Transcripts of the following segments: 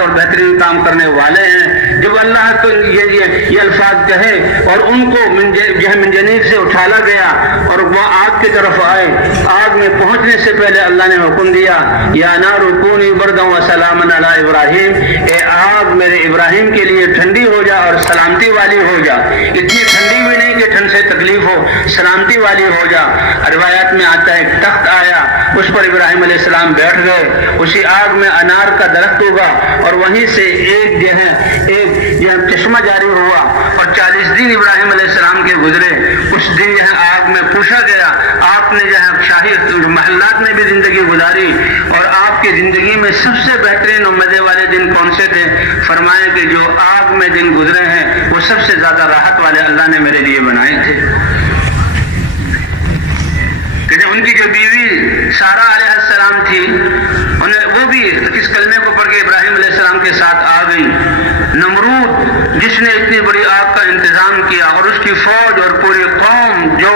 اور بہترین کام کرنے والے ہیں. جب اللہ کو یہ الفاظ کہے اور ان کو من جنیب سے اٹھالا گیا اور وہ آگ کی طرف آئے, آگ میں پہنچنے سے پہلے اللہ نے حکم دیا یا نار کونی بردا و سلاما علی ابراہیم, اے آگ میرے ابراہیم کے لیے ٹھنڈی ہو جا اور سلامتی والی ہو جا. اتنی ٹھنڈی بھی نہیں کہ ٹھنڈ سے تکلیف ہو, سلامتی والی ہو جا. روایات میں آتا ہے ایک تخت آیا, اس پر ابراہیم علیہ السلام بیٹھ گئے. اسی آگ میں انار کا درخت ہوگا اور وہیں سے ایک چشمہ جاری ہوا اور 40 دن ابراہیم علیہ السلام کے گزرے. اس دن آگ میں پوچھا گیا آپ نے شاہی محلات میں بھی زندگی گزاری اور آپ کی زندگی میں سب سے بہترین اور مزے والے دن کون سے تھے؟ فرمائے کہ جو آگ میں دن گزرے ہیں وہ سب سے زیادہ راحت والے اللہ نے میرے لیے بنائے تھے. کہ جب ان کی جو بیوی سارہ علیہ السلام تھی وہ بھی اس کلمے کو پڑھ کے ابراہیم علیہ السلام کے ساتھ آ گئی. نمرود جس نے اتنی بڑی آگ کا انتظام کیا اور اس کی فوج اور پوری قوم جو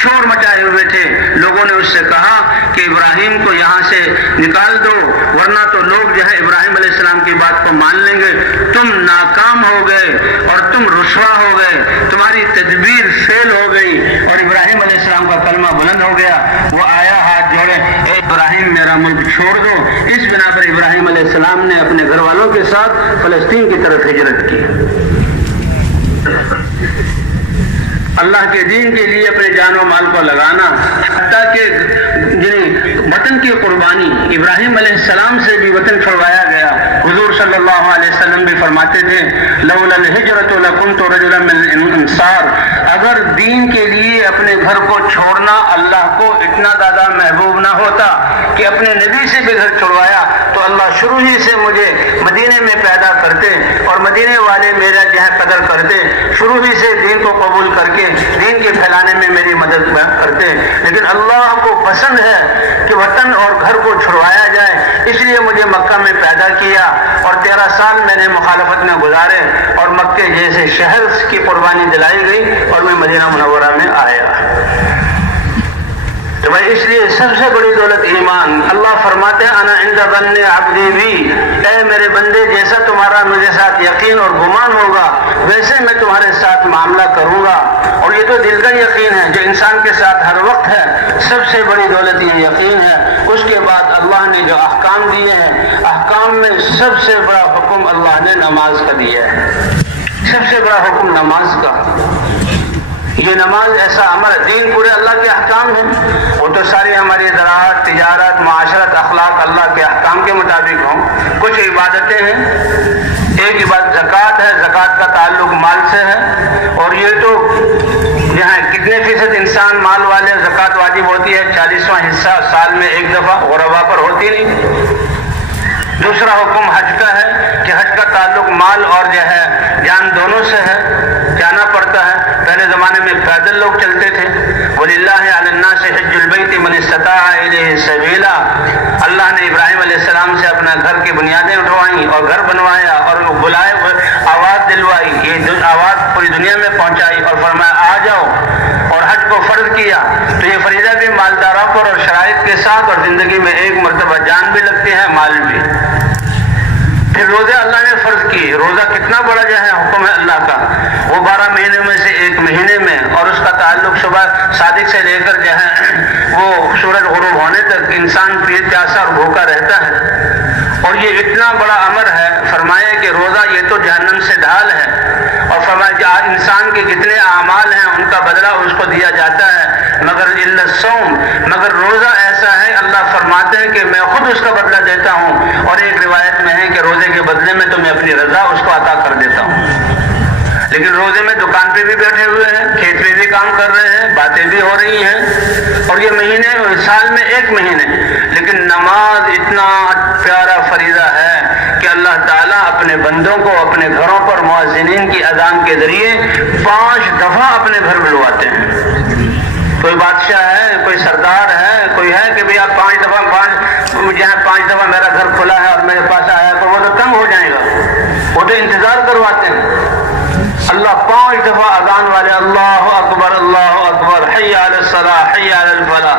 شور مچائے ہوئے تھے, لوگوں نے اس سے کہا کہ ابراہیم کو یہاں سے نکال دو ورنہ تو لوگ ابراہیم علیہ السلام کی بات کو مان لیں گے. تم ناکام ہو گئے اور تم رسوا ہو گئے, تمہاری تدبیر فیل ہو گئی. اور ابراہیم علیہ السلام کا کلمہ بلند ہو گیا. وہ آیا ہاتھ جوڑے, اے ابراہیم میرا ملک چھوڑ دو. اس بنا پر ابراہیم علیہ السلام نے اپنے گھر والوں کے ساتھ فلسطین کی طرف ہجرت کی. اللہ کے دین کے لیے اپنے جان و مال کو لگانا, حتیٰ کہ وطن کی قربانی. ابراہیم علیہ السلام سے بھی وطن چھڑوایا گیا. حضور صلی اللہ علیہ وسلم بھی فرماتے تھے لولا الہجرۃ لکنت رجلا من الانصار, اگر دین کے لیے اپنے گھر کو چھوڑنا اللہ کو اتنا زیادہ محبوب نہ ہوتا کہ اپنے نبی سے بھی گھر چھڑوایا تو اللہ شروع ہی سے مجھے مدینے میں پیدا کرتے اور مدینے والے میرا قدر کرتے, شروع ہی سے دین کو قبول کر کے دین کے پھیلانے میں میری مدد کرتے. لیکن اللہ کو پسند ہے کہ وطن اور گھر کو چھڑوایا جائے, اس لیے مجھے مکہ میں پیدا کیا اور 13 سال میں نے مخالفت میں گزارے اور مکے جیسے شہر کی قربانی دلائی گئی اور میں مدینہ منورہ میں آیا. تو بھائی اس لیے سب سے بڑی دولت ایمان. اللہ فرماتے ہیں انا عند ظن عبدی بھی, اے میرے بندے جیسا تمہارا مجھے ساتھ یقین اور گمان ہوگا ویسے میں تمہارے ساتھ معاملہ کروں گا. اور یہ تو دل کا یقین ہے جو انسان کے ساتھ ہر وقت ہے. سب سے بڑی دولت یہ یقین ہے. اس کے بعد اللہ نے جو احکام دیے ہیں, احکام میں سب سے بڑا حکم اللہ نے نماز کا دیا ہے. سب سے بڑا حکم نماز کا. یہ نماز ایسا ہمارا دین پورے اللہ کے احکام ہیں. وہ تو ساری ہماری زراعت, تجارت, معاشرت, اخلاق اللہ کے احکام کے مطابق ہوں. کچھ عبادتیں ہیں. ایک عبادت زکوٰۃ ہے, زکوٰۃ کا تعلق مال سے ہے. اور یہ تو کتنے فیصد انسان مال والے زکوٰۃ واجب ہوتی ہے؟ 40واں حصہ سال میں ایک دفعہ, غربا پر ہوتی نہیں. دوسرا حکم حج کا ہے کہ حج کا تعلق مال اور جان دونوں سے ہے, جانا پڑتا ہے. پہلے زمانے میں پیدل لوگ چلتے تھے. وَلِلَّهِ عَلَى النَّاسِ حِجُّ الْبَيْتِ مَنِ اسْتَطَاعَ إِلَيْهِ سَبِيلًا. اللہ نے ابراہیم علیہ السلام سے اپنا گھر کی بنیادیں اٹھوائیں اور گھر بنوایا اور بلائے, آواز دلوائی, یہ آواز پوری دنیا میں پہنچائی اور فرمایا آ جاؤ, اور حج کو فرض کیا. تو یہ فریضہ بھی مالداروں پر اور شرائط کے ساتھ, اور زندگی میں ایک مرتبہ جان بھی لگتی ہے, مال بھی. پھر روزے اللہ نے فرض کی. روزہ کتنا بڑا حکم ہے اللہ کا. وہ 12 مہینے میں سے ایک مہینے میں, اور اس کا تعلق صبح صادق سے لے کر وہ سورج غروب ہونے تک انسان پیاسا اور بھوکا رہتا ہے. اور یہ اتنا بڑا امر ہے. فرمایا کہ روزہ یہ تو جہنم سے ڈھال ہے, اور فرمایا انسان کے جتنے اعمال ہیں ان کا بدلہ اس کو دیا جاتا ہے, مگر الا الصوم, مگر روزہ ایسا ہے اللہ فرماتے ہیں کہ میں خود اس کا بدلہ دیتا ہوں. اور ایک روایت میں ہے کہ روزے کے بدلے میں تو میں اپنی رضا اس کو عطا کر دیتا ہوں. لیکن روزے میں دکان پہ بھی بیٹھے ہوئے ہیں, کھیت پہ بھی کام کر رہے ہیں, باتیں بھی ہو رہی ہیں, اور یہ مہینے سال میں ایک مہینے. لیکن نماز اتنا پیارا فریضہ ہے کہ اللہ تعالیٰ اپنے بندوں کو اپنے گھروں پر مؤذنین کی اذان کے ذریعے 5 دفعہ اپنے گھر بلواتے ہیں. کوئی بادشاہ ہے, کوئی سردار ہے, کوئی ہے کہ بھئی آپ 5 دفعہ میرا گھر کھلا ہے اور میرے پاس آیا تو وہ تو تنگ ہو جائے گا. وہ تو انتظار کرواتے ہیں. اللہ 5 دفعہ اذان والے اللہ اکبر حی علی الصلاۃ حی علی الفلاح.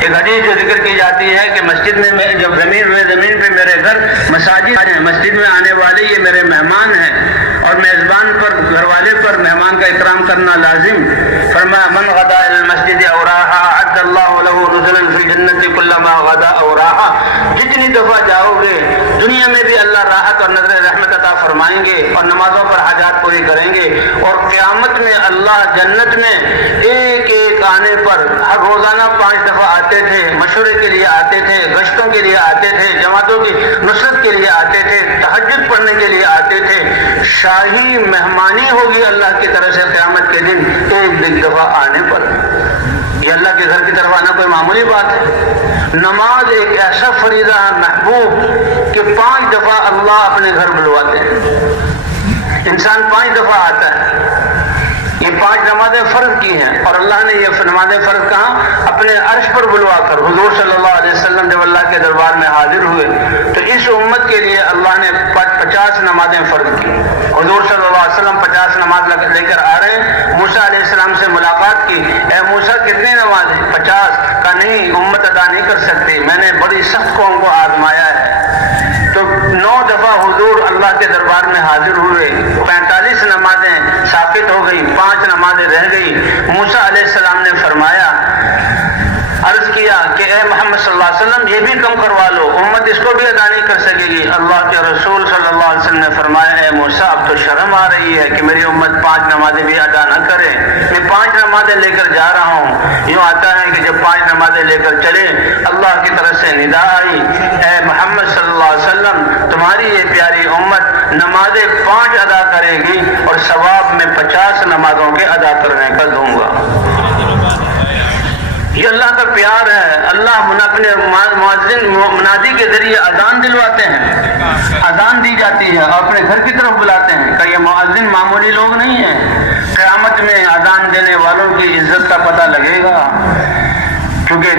ایک حدیث حدیث جو ذکر کی جاتی ہے کہ مسجد میں جب زمین پہ میرے گھر مساجد ہیں، مسجد میں آنے والے یہ میرے مہمان ہیں، اور میزبان پر، گھر والے پر مہمان کا اکرام کرنا لازم۔ فرمایا من غدا الى المسجد او راحا اعد اللہ له نزلا فی الجنۃ كلما غدا او راحا، جتنی دفعہ جاؤ گے دنیا میں بھی اللہ راحت اور نظر رحمت عطا فرمائیں گے اور نمازوں پر حاجات پوری کریں گے، اور قیامت میں اللہ جنت میں ایک ایک آنے پر، ہر روزانہ 5 دفعہ آتے تھے، مشورے کے لیے آتے تھے، گشتوں کے لیے آتے تھے، جماعتوں کی نصرت کے لیے آتے تھے، تہجد پڑھنے کے لیے آتے تھے۔ شاہی مہمانی ہوگی اللہ کی طرف سے قیامت کے دن ایک دفعہ آنے پر۔ یہ اللہ کے گھر کی طرف آنا کوئی معمولی بات ہے؟ نماز ایک ایسا فریضہ ہے محبوب کہ 5 دفعہ اللہ اپنے گھر بلواتے ہیں۔ انسان 5 دفعہ آتا ہے، یہ 5 نمازیں فرض کی ہیں، اور اللہ نے یہ نمازیں فرض کہاں؟ اپنے عرش پر بلوا کر۔ حضور صلی اللہ علیہ وسلم جب اللہ کے دربار میں حاضر ہوئے تو اس امت کے لیے اللہ نے 50 نمازیں فرض کی۔ حضور صلی اللہ علیہ وسلم 50 نماز لے کر آ رہے ہیں، موسیٰ علیہ السلام سے ملاقات کی، اے موسیٰ کتنی نماز ہیں؟ 50 کا نہیں، امت ادا نہیں کر سکتی، میں نے بڑی سخت قوم کو آزمایا ہے۔ تو 9 دفعہ حضور اللہ کے دربار میں حاضر ہوئے، 45 نمازیں ثابت ہو گئی، 5 نمازیں رہ گئی۔ موسیٰ علیہ السلام نے فرمایا، عرض کیا کہ اے محمد صلی اللہ علیہ وسلم یہ بھی کم کروا لو، امت اس کو بھی ادا نہیں کر سکے گی۔ اللہ کے رسول صلی اللہ علیہ وسلم نے فرمایا، اے موسیٰ اب تو شرم آ رہی ہے کہ میری امت 5 نمازیں بھی ادا نہ کرے، میں 5 نمازیں لے کر جا رہا ہوں۔ یوں آتا ہے کہ جب 5 نمازیں لے کر چلے، اللہ کی طرف سے ندا آئی، اے محمد صلی اللہ علیہ وسلم تمہاری یہ پیاری امت نمازیں 5 ادا کرے گی اور ثواب میں 50 نمازوں کے ادا کرنے کا دوں گا۔ یہ اللہ کا پیار ہے۔ اللہ اپنے مؤذن منادی کے ذریعے اذان دلواتے ہیں، اذان دی جاتی ہے اور اپنے گھر کی طرف بلاتے ہیں کہ یہ مؤذن معمولی لوگ نہیں ہیں۔ قیامت میں اذان دینے والوں کی عزت کا پتہ لگے گا، کیونکہ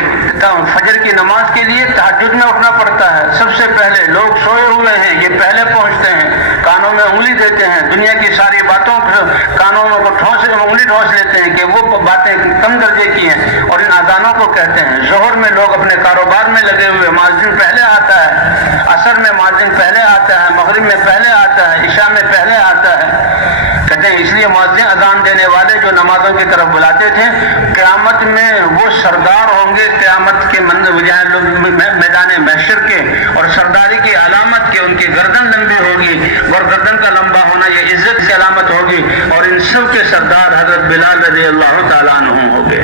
فجر کی نماز کے لیے تہجد میں اٹھنا پڑتا ہے۔ سب سے پہلے لوگ سوئے ہوئے ہیں، یہ پہلے پہنچتے ہیں، کانوں میں انگلی دیتے ہیں، دنیا کی ساری باتوں کانوں میں انگلی ٹھونس لیتے ہیں کہ وہ باتیں کم درجے کی ہیں، اور ان اذانوں کو کہتے ہیں۔ ظہر میں لوگ اپنے کاروبار میں لگے ہوئے، مؤذن پہلے آتا ہے، عصر میں مؤذن پہلے آتا ہے، مغرب میں پہلے آتا ہے، عشاء میں پہلے آتا ہے۔ کہتے ہیں اس لیے مؤذن اذان دینے والے جو نمازوں کی طرف بلاتے تھے، قیامت میں وہ سردار ہوں گے، قیامت کے میدان محشر کے، اور سرداری کی علامت کے ان کی گردن لمبی ہوگی، اور گردن کا لمبا ہونا یہ عزت کی علامت ہوگی، اور ان سب کے سردار حضرت بلال رضی اللہ تعالیٰ عنہ ہوں گے،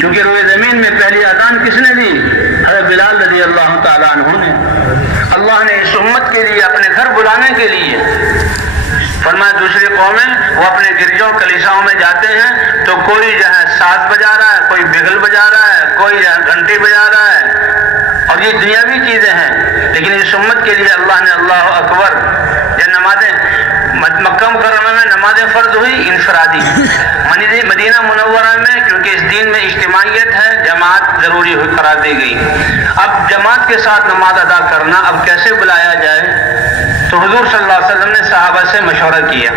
کیونکہ روئے زمین میں پہلی اذان کس نے دی؟ حضرت بلال رضی اللہ تعالیٰ عنہ نے۔ اللہ نے اس امت کے لیے اپنے گھر بلانے کے لیے فرمایا، دوسری قومیں وہ اپنے گرجوں کلیساؤں میں جاتے ہیں تو کوئی جو ہے ساز بجا رہا ہے، کوئی بغل بجا رہا ہے، کوئی جو ہے گھنٹی بجا رہا ہے، اور یہ دنیاوی چیزیں ہیں۔ لیکن اس امت کے لیے اللہ نے اللہ اکبر، یہ نمازیں مکہ مکرمہ میں نمازیں فرض ہوئی انفرادی، مدینہ منورہ میں کیونکہ اس دین میں اجتماعیت ہے، جماعت ضروری قرار دی گئی۔ اب جماعت کے ساتھ نماز ادا کرنا اب کیسے بلایا جائے؟ تو حضور صلی اللہ علیہ وسلم نے صحابہ سے مشورہ کیا۔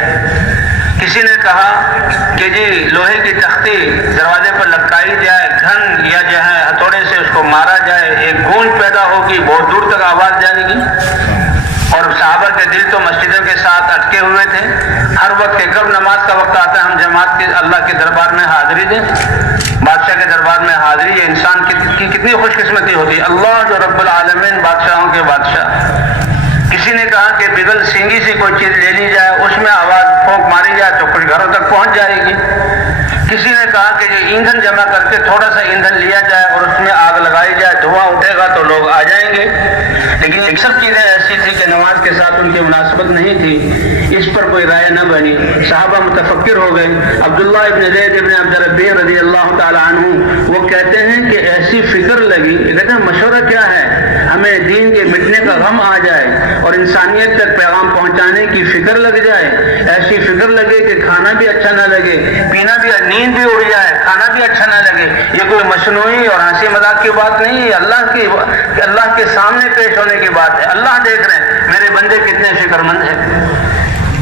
کسی نے کہا کہ جی لوہے کی تختی دروازے پر لٹکائی جائے، گھن یا جو ہے ہتھوڑے سے اس کو مارا جائے، ایک گونج پیدا ہوگی، بہت دور تک آواز جائے گی، اور صحابہ کے دل تو مسجدوں کے ساتھ اٹکے ہوئے تھے۔ ہر وقت کہ کب نماز کا وقت آتا ہے ہم جماعت کے اللہ کے دربار میں حاضری دیں، بادشاہ کے دربار میں حاضری، یہ انسان کی کتنی خوش قسمتی ہوتی ہے۔ اللہ جو رب العالمین بادشاہوں کے بادشاہ۔ کسی نے کہا کہ بغل سینگی سے کوئی چیز لے لی جائے، اس میں آواز پھونک ماری جائے تو کچھ گھروں تک پہنچ جائے گی۔ کسی نے کہا کہ یہ ایندھن جمع کر کے تھوڑا سا ایندھن لیا جائے اور اس میں آگ لگائی جائے، دھواں اٹھے گا تو لوگ آ جائیں گے۔ لیکن یہ سب چیزیں ایسی تھی کہ نماز کے ساتھ ان کی مناسبت نہیں تھی، اس پر کوئی رائے نہ بنی۔ صحابہ متفکر ہو گئے۔ عبداللہ ابن زید ابن عبد الربیع رضی اللہ تعالی عنہ وہ کہتے ہیں کہ ایسی فکر لگی، کہتے ہیں مشورہ کیا ہے، ہمیں دین کے مٹنے کا غم آ جائے اور انسانیت تک پیغام پہنچانے کی فکر لگ جائے، ایسی فکر لگے کہ کھانا بھی اچھا نہ لگے، پینا بھی، نیند بھی اڑ جائے، کھانا بھی اچھا نہ لگے۔ یہ کوئی مصنوعی اور ہنسی مذاق کی بات نہیں ہے، اللہ کے سامنے پیش ہونے کی بات ہے۔ اللہ دیکھ رہے ہیں میرے بندے کتنے فکر مند ہیں۔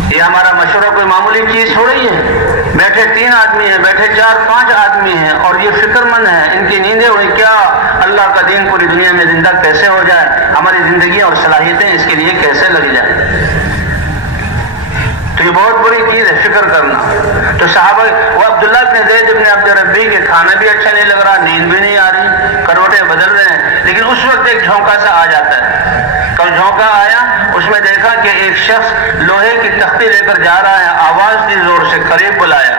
یہ ہمارا مشورہ کوئی معمولی چیز ہو رہی ہے، بیٹھے 3 آدمی ہیں، بیٹھے 4-5 آدمی ہیں اور یہ فکر مند ہیں، ان کی نیندیں ہوئی، کیا دین پوری دنیا میں زندہ کیسے ہو جائے، ہماری زندگی اور صلاحیتیں اس کے لیے کیسے لگ جائیں۔ تو یہ بہت بڑی چیز ہے فکر کرنا۔ تو صحابہ وہ عبداللہ بن زید بن عبد ربی کے کھانا بھی اچھا نہیں لگ رہا، نیند بھی نہیں آ رہی، کروٹیں بدل رہے ہیں، لیکن اس وقت ایک جھونکا سا آ جاتا ہے۔ کل جھونکا آیا، اس میں دیکھا کہ ایک شخص لوہے کی تختی لے کر جا رہا ہے، آواز دی زور سے، قریب بلایا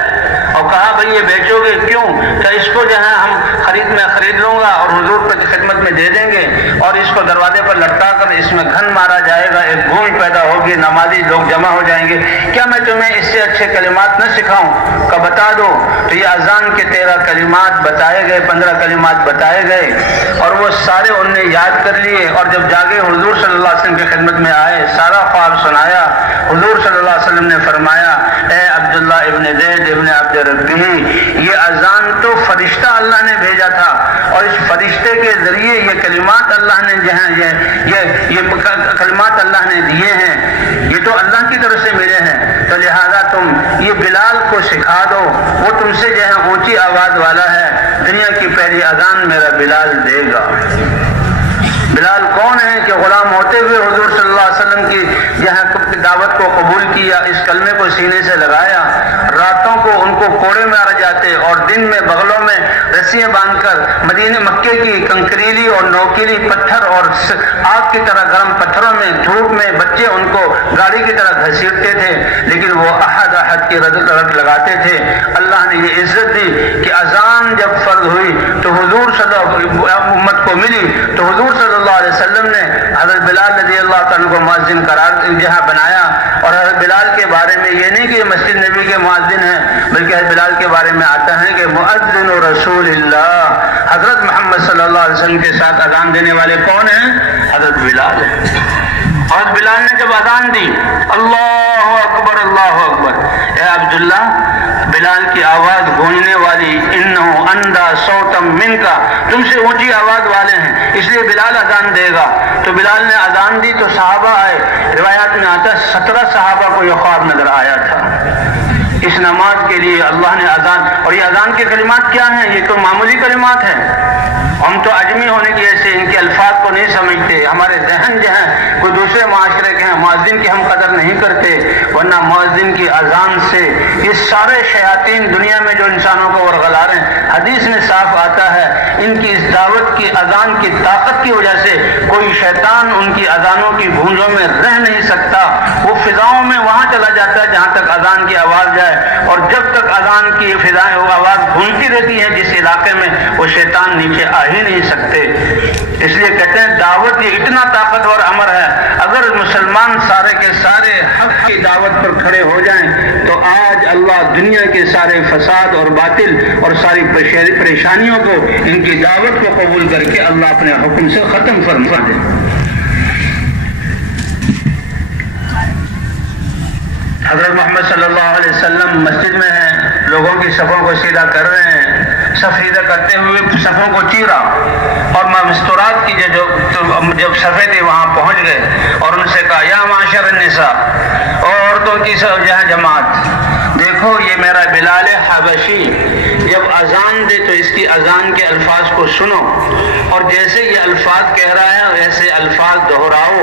اور کہا بھئی یہ بیچو گے؟ کیوں؟ کہ اس کو جو ہے ہم خرید لوں گا اور حضور کی خدمت میں دے دیں گے، اور اس کو دروازے پر لٹکا کر اس میں گھن مارا جائے گا، ایک گونج پیدا ہوگی، نمازی لوگ جمع ہو جائیں گے، کیا میں تمہیں اس سے اچھے کلمات نہ سکھاؤں؟ کہ بتا دو۔ تو یہ اذان کے 13 کلمات بتائے گئے، 15 کلمات بتائے گئے، اور وہ سارے ان نے یاد کر لیے، اور جب جاگے حضور صلی اللہ علیہ وسلم کی خدمت میں آئے، سارا خواب سنایا۔ حضور صلی اللہ علیہ وسلم نے فرمایا، اے عبداللہ ابن زید ابن عبد ربی، یہ اذان تو فرشتہ اللہ نے بھیجا تھا، اور اس فرشتے کے ذریعے یہ کلمات اللہ نے یہ کلمات اللہ نے دیے ہیں، یہ تو اللہ کی طرف سے ملے ہیں، تو لہذا تم یہ بلال کو سکھا دو، وہ تم سے جو ہے اونچی آواز والا ہے، دنیا کی پہلی اذان میرا بلال دے گا۔ بلال کون ہے کہ غلام ہوتے ہوئے حضور صلی اللہ علیہ وسلم کی یہاں دعوت کو قبول کیا، اس کلمے کو سینے سے لگایا، راتوں کو ان کو کوڑے مارے جاتے اور دن میں بغلوں میں رسیاں باندھ کر مدینہ مکے کی کنکریلی اور نوکیلی پتھر اور آگ کی طرح گرم پتھروں میں دھوپ میں بچے ان کو گاڑی کی طرح گھسیٹتے تھے، لیکن وہ احد احد کی رٹ لگاتے تھے۔ اللہ نے یہ عزت دی کہ اذان جب فرض ہوئی تو حضور صلی اللہ امت کو ملی، تو حضور صلی اللہ علیہ وسلم نے حضرت بلال رضی اللہ تعالیٰ کو مؤذن قرار جہاں بنایا، اور حضرت بلال کے بارے میں یہ نہیں کہ یہ مسجد نبی کے مؤذن ہیں، بلکہ حضرت بلال کے بارے میں آتا ہے کہ مؤذن رسول اللہ، حضرت محمد صلی اللہ علیہ وسلم کے ساتھ اذان دینے والے کون ہیں؟ حضرت بلال ہیں۔ حضرت بلال نے جب اذان دی، اللہ اکبر اللہ اکبر، اے عبداللہ، بلال کی آواز گونجنے والی، انہو اندھا صوتم من کا، تم سے اونچی آواز والے ہیں، اس لیے بلال اذان دے گا۔ تو بلال نے اذان دی تو صحابہ آئے، روایات میں آتا ہے 17 صحابہ کو یہ خواب نظر آیا تھا۔ اس نماز کے لیے اللہ نے اذان، اور یہ اذان کے کلمات کیا ہیں؟ یہ تو معمولی کلمات ہیں، ہم تو اجمی ہونے کی وجہ سے ان کے الفاظ کو نہیں سمجھتے، ہمارے ذہن جو ہیں کوئی دوسرے معاشرے کے ہیں، مؤذن کی ہم قدر نہیں کرتے، ورنہ مؤذن کی اذان سے یہ سارے شیاطین دنیا میں جو انسانوں کو ورغلا رہے ہیں، حدیث میں صاف آتا ہے ان کی اس دعوت کی اذان کی طاقت کی وجہ سے کوئی شیطان ان کی اذانوں کی گونجوں میں رہ نہیں سکتا، وہ فضاؤں میں وہاں چلا جاتا ہے جہاں تک اذان کی آواز جائے، اور جب تک اذان کی فضائیں وہ آواز گونجتی رہتی ہے جس علاقے میں، وہ شیطان نیچے آ ہی نہیں سکتے۔ اس لیے کہتے ہیں دعوت یہ اتنا طاقتور امر ہے، اگر مسلمان سارے کے سارے حق کی دعوت پر کھڑے ہو جائیں تو آج اللہ دنیا کے سارے فساد اور باطل اور ساری پریشانیوں کو، ان کی دعوت کو قبول کر کے اللہ اپنے حکم سے ختم فرما دے۔ حضرت محمد صلی اللہ علیہ وسلم مسجد میں ہیں، لوگوں کی صفوں کو سیدھا کر رہے ہیں، صف سیدھا کرتے ہوئے صفوں کو چیرا، اور مستورات کی جب صفیں تھے وہاں پہنچ گئے اور ان سے کہا یا معاشر النساء، اور عورتوں کی جماعت، دیکھو یہ میرا بلال حبشی جب اذان دے تو اس کی اذان کے الفاظ کو سنو، اور جیسے یہ الفاظ کہہ رہا ہے ویسے الفاظ دہراؤ۔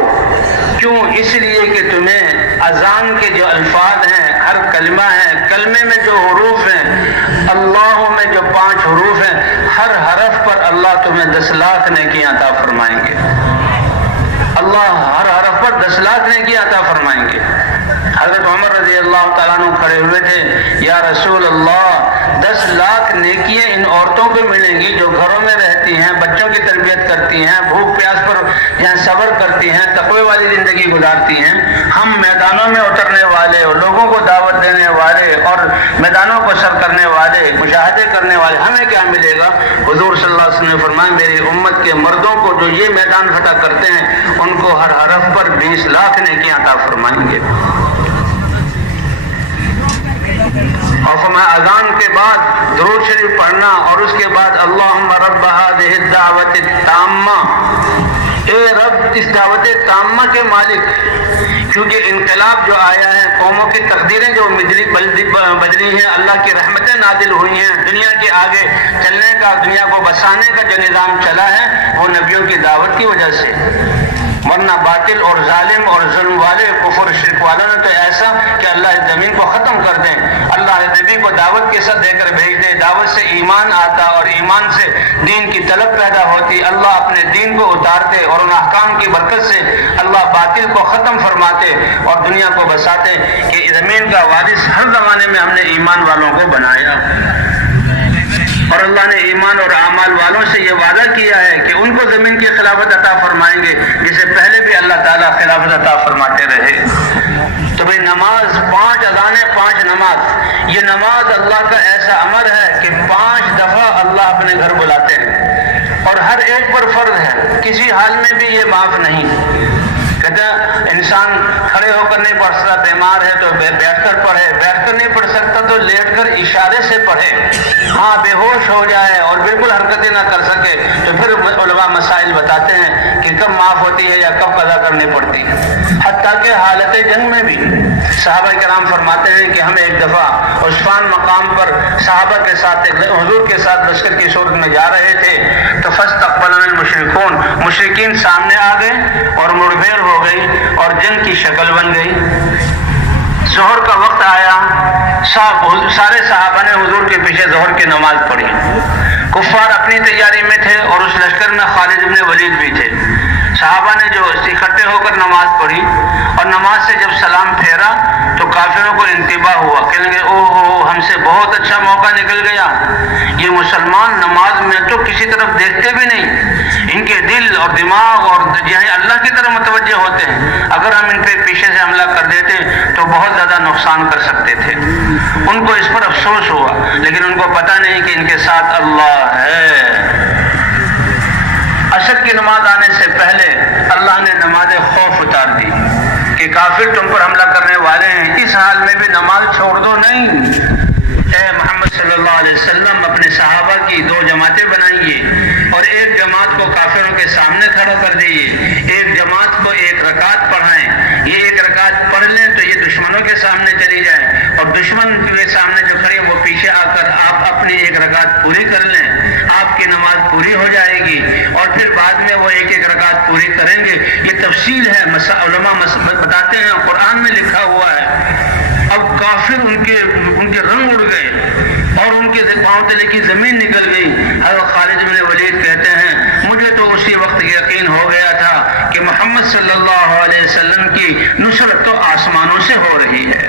کیوں؟ اس لیے کہ تمہیں اذان کے جو الفاظ ہیں، ہر کلمہ ہے، کلمے میں جو حروف ہیں، اللہ میں جو 5 حروف ہیں، ہر حرف پر اللہ تمہیں 10 لاکھ نیکیاں عطا فرمائیں گے۔ اللہ ہر حرف پر 10 لاکھ نیکیاں عطا فرمائیں گے۔ حضرت عمر رضی اللہ تعالیٰ عنہ کھڑے ہوئے تھے، یا رسول اللہ 10 لاکھ نیکیاں ان عورتوں کو ملیں گی جو گھروں میں رہتی ہیں، بچوں کی تربیت کرتی ہیں، بھوک پیاس پر یہاں صبر کرتی ہیں، تقوی والی زندگی گزارتی ہیں، ہم میدانوں میں اترنے والے اور لوگوں کو دعوت دینے والے اور میدانوں کو سر کرنے والے، مشاہدے کرنے والے، ہمیں کیا ملے گا؟ حضور صلی اللہ علیہ وسلم نے فرمایا میری امت کے مردوں کو جو یہ میدان فتح کرتے ہیں ان کو ہر حرف پر 20 لاکھ نیکیاں عطا فرمائیں گے۔ اور فرمایا اذان کے بعد درود شریف پڑھنا، اور اس کے بعد اللہم رب هذه الدعوة التامة، اے رب اس دعوت تامہ کے مالک، کیونکہ انقلاب جو آیا ہے، قوموں کی تقدیریں جو بدلی ہیں، اللہ کی رحمتیں نازل ہوئی ہیں، دنیا کے آگے چلنے کا، دنیا کو بسانے کا جو نظام چلا ہے وہ نبیوں کی دعوت کی وجہ سے، ورنہ باطل اور ظالم اور ظلم والے، کفر شرک والوں نے تو ایسا کہ اللہ اس زمین کو ختم کر دیں، اللہ نبی کو دعوت کے ساتھ دے کر بھیج دے، دعوت سے ایمان آتا اور ایمان سے دین کی طلب پیدا ہوتی، اللہ اپنے دین کو اتارتے اور ان احکام کی برکت سے اللہ باطل کو ختم فرماتے اور دنیا کو بساتے کہ زمین کا وارث ہر زمانے میں ہم نے ایمان والوں کو بنایا۔ اور اللہ نے ایمان اور اعمال والوں سے یہ وعدہ کیا ہے کہ ان کو زمین کی خلافت عطا فرمائیں گے، جسے پہلے بھی اللہ تعالیٰ خلافت عطا فرماتے رہے۔ تو بھئی نماز، 5 اذانیں، 5 نماز، یہ نماز اللہ کا ایسا امر ہے کہ 5 دفعہ اللہ اپنے گھر بلاتے ہیں اور ہر ایک پر فرض ہے، کسی حال میں بھی یہ معاف نہیں۔ کہتے ہیں انسان کھڑے ہو کر نہیں پڑھ سکتا، بیمار ہے تو بیٹھ کر پڑھے، بیٹھ کر نہیں پڑھ سکتا تو لیٹ کر اشارے سے پڑھے، ہاں بے ہوش ہو جائے اور بالکل حرکتیں نہ کر سکے تو پھر علماء مسائل بتاتے ہیں کہ کب معاف ہوتی ہے یا کب قضا کرنی پڑتی ہے۔ حتیٰ کہ حالت جنگ میں بھی صحابہ کرام فرماتے ہیں کہ ہم ایک دفعہ عثمان مقام پر صحابہ کے ساتھ، حضور کے ساتھ لشکر کی صورت میں جا رہے تھے تو فاستقبلنا المشرکون، مشرکین سامنے آ گئے اور مڑبھیڑ ہو گئی اور جنگ کی شکل بن گئی۔ ظہر کا وقت آیا، سارے صحابہ نے حضور کے پیچھے ظہر کی نماز پڑھی، کفار اپنی تیاری میں تھے اور اس لشکر میں خالد بن ولید بھی تھے۔ صحابہ نے جو اکٹھے ہو کر نماز پڑھی اور نماز سے جب سلام پھیرا تو کافروں کو انتباہ ہوا، کہنے گے اوہ ہم سے بہت اچھا موقع نکل گیا، یہ مسلمان نماز میں تو کسی طرف دیکھتے بھی نہیں، ان کے دل اور دماغ اور ذہن اللہ کی طرف متوجہ ہوتے ہیں، اگر ہم ان پہ پیچھے سے حملہ کر دیتے تو بہت زیادہ نقصان کر سکتے تھے۔ ان کو اس پر افسوس ہوا، لیکن ان کو پتہ نہیں کہ ان کے ساتھ اللہ ہے۔ عصر کی نماز آنے سے پہلے اللہ نے نماز خوف اتار دی کہ کافر تم پر حملہ کرنے والے ہیں، اس حال میں بھی نماز چھوڑ دو نہیں۔ اے محمد صلی اللہ علیہ وسلم اپنے صحابہ کی 2 جماعتیں بنائیے اور ایک جماعت کو کافروں کے سامنے کھڑا کر دیجیے، ایک جماعت کو 1 رکعت پڑھائیں، یہ 1 رکعت پڑھ لیں تو یہ دشمنوں کے سامنے چلی جائیں اور دشمن کے سامنے جو کھڑے وہ پیچھے آ کر آپ اپنی 1 رکعت پوری کر لیں، آپ کی نماز پوری ہو جائے گی اور پھر بعد میں وہ 1 رکعت پوری کریں گے۔ یہ تفصیل ہے، علماء بتاتے ہیں، قرآن میں لکھا ہوا ہے۔ اب کافر ان کے رنگ اڑ گئے اور ان کے پاؤں تلے کی زمین نکل گئی۔ حضرت خالد بن ولید کہتے ہیں مجھے تو اسی وقت یقین ہو گیا تھا کہ محمد صلی اللہ علیہ وسلم کی نصرت تو آسمانوں سے ہو رہی ہے۔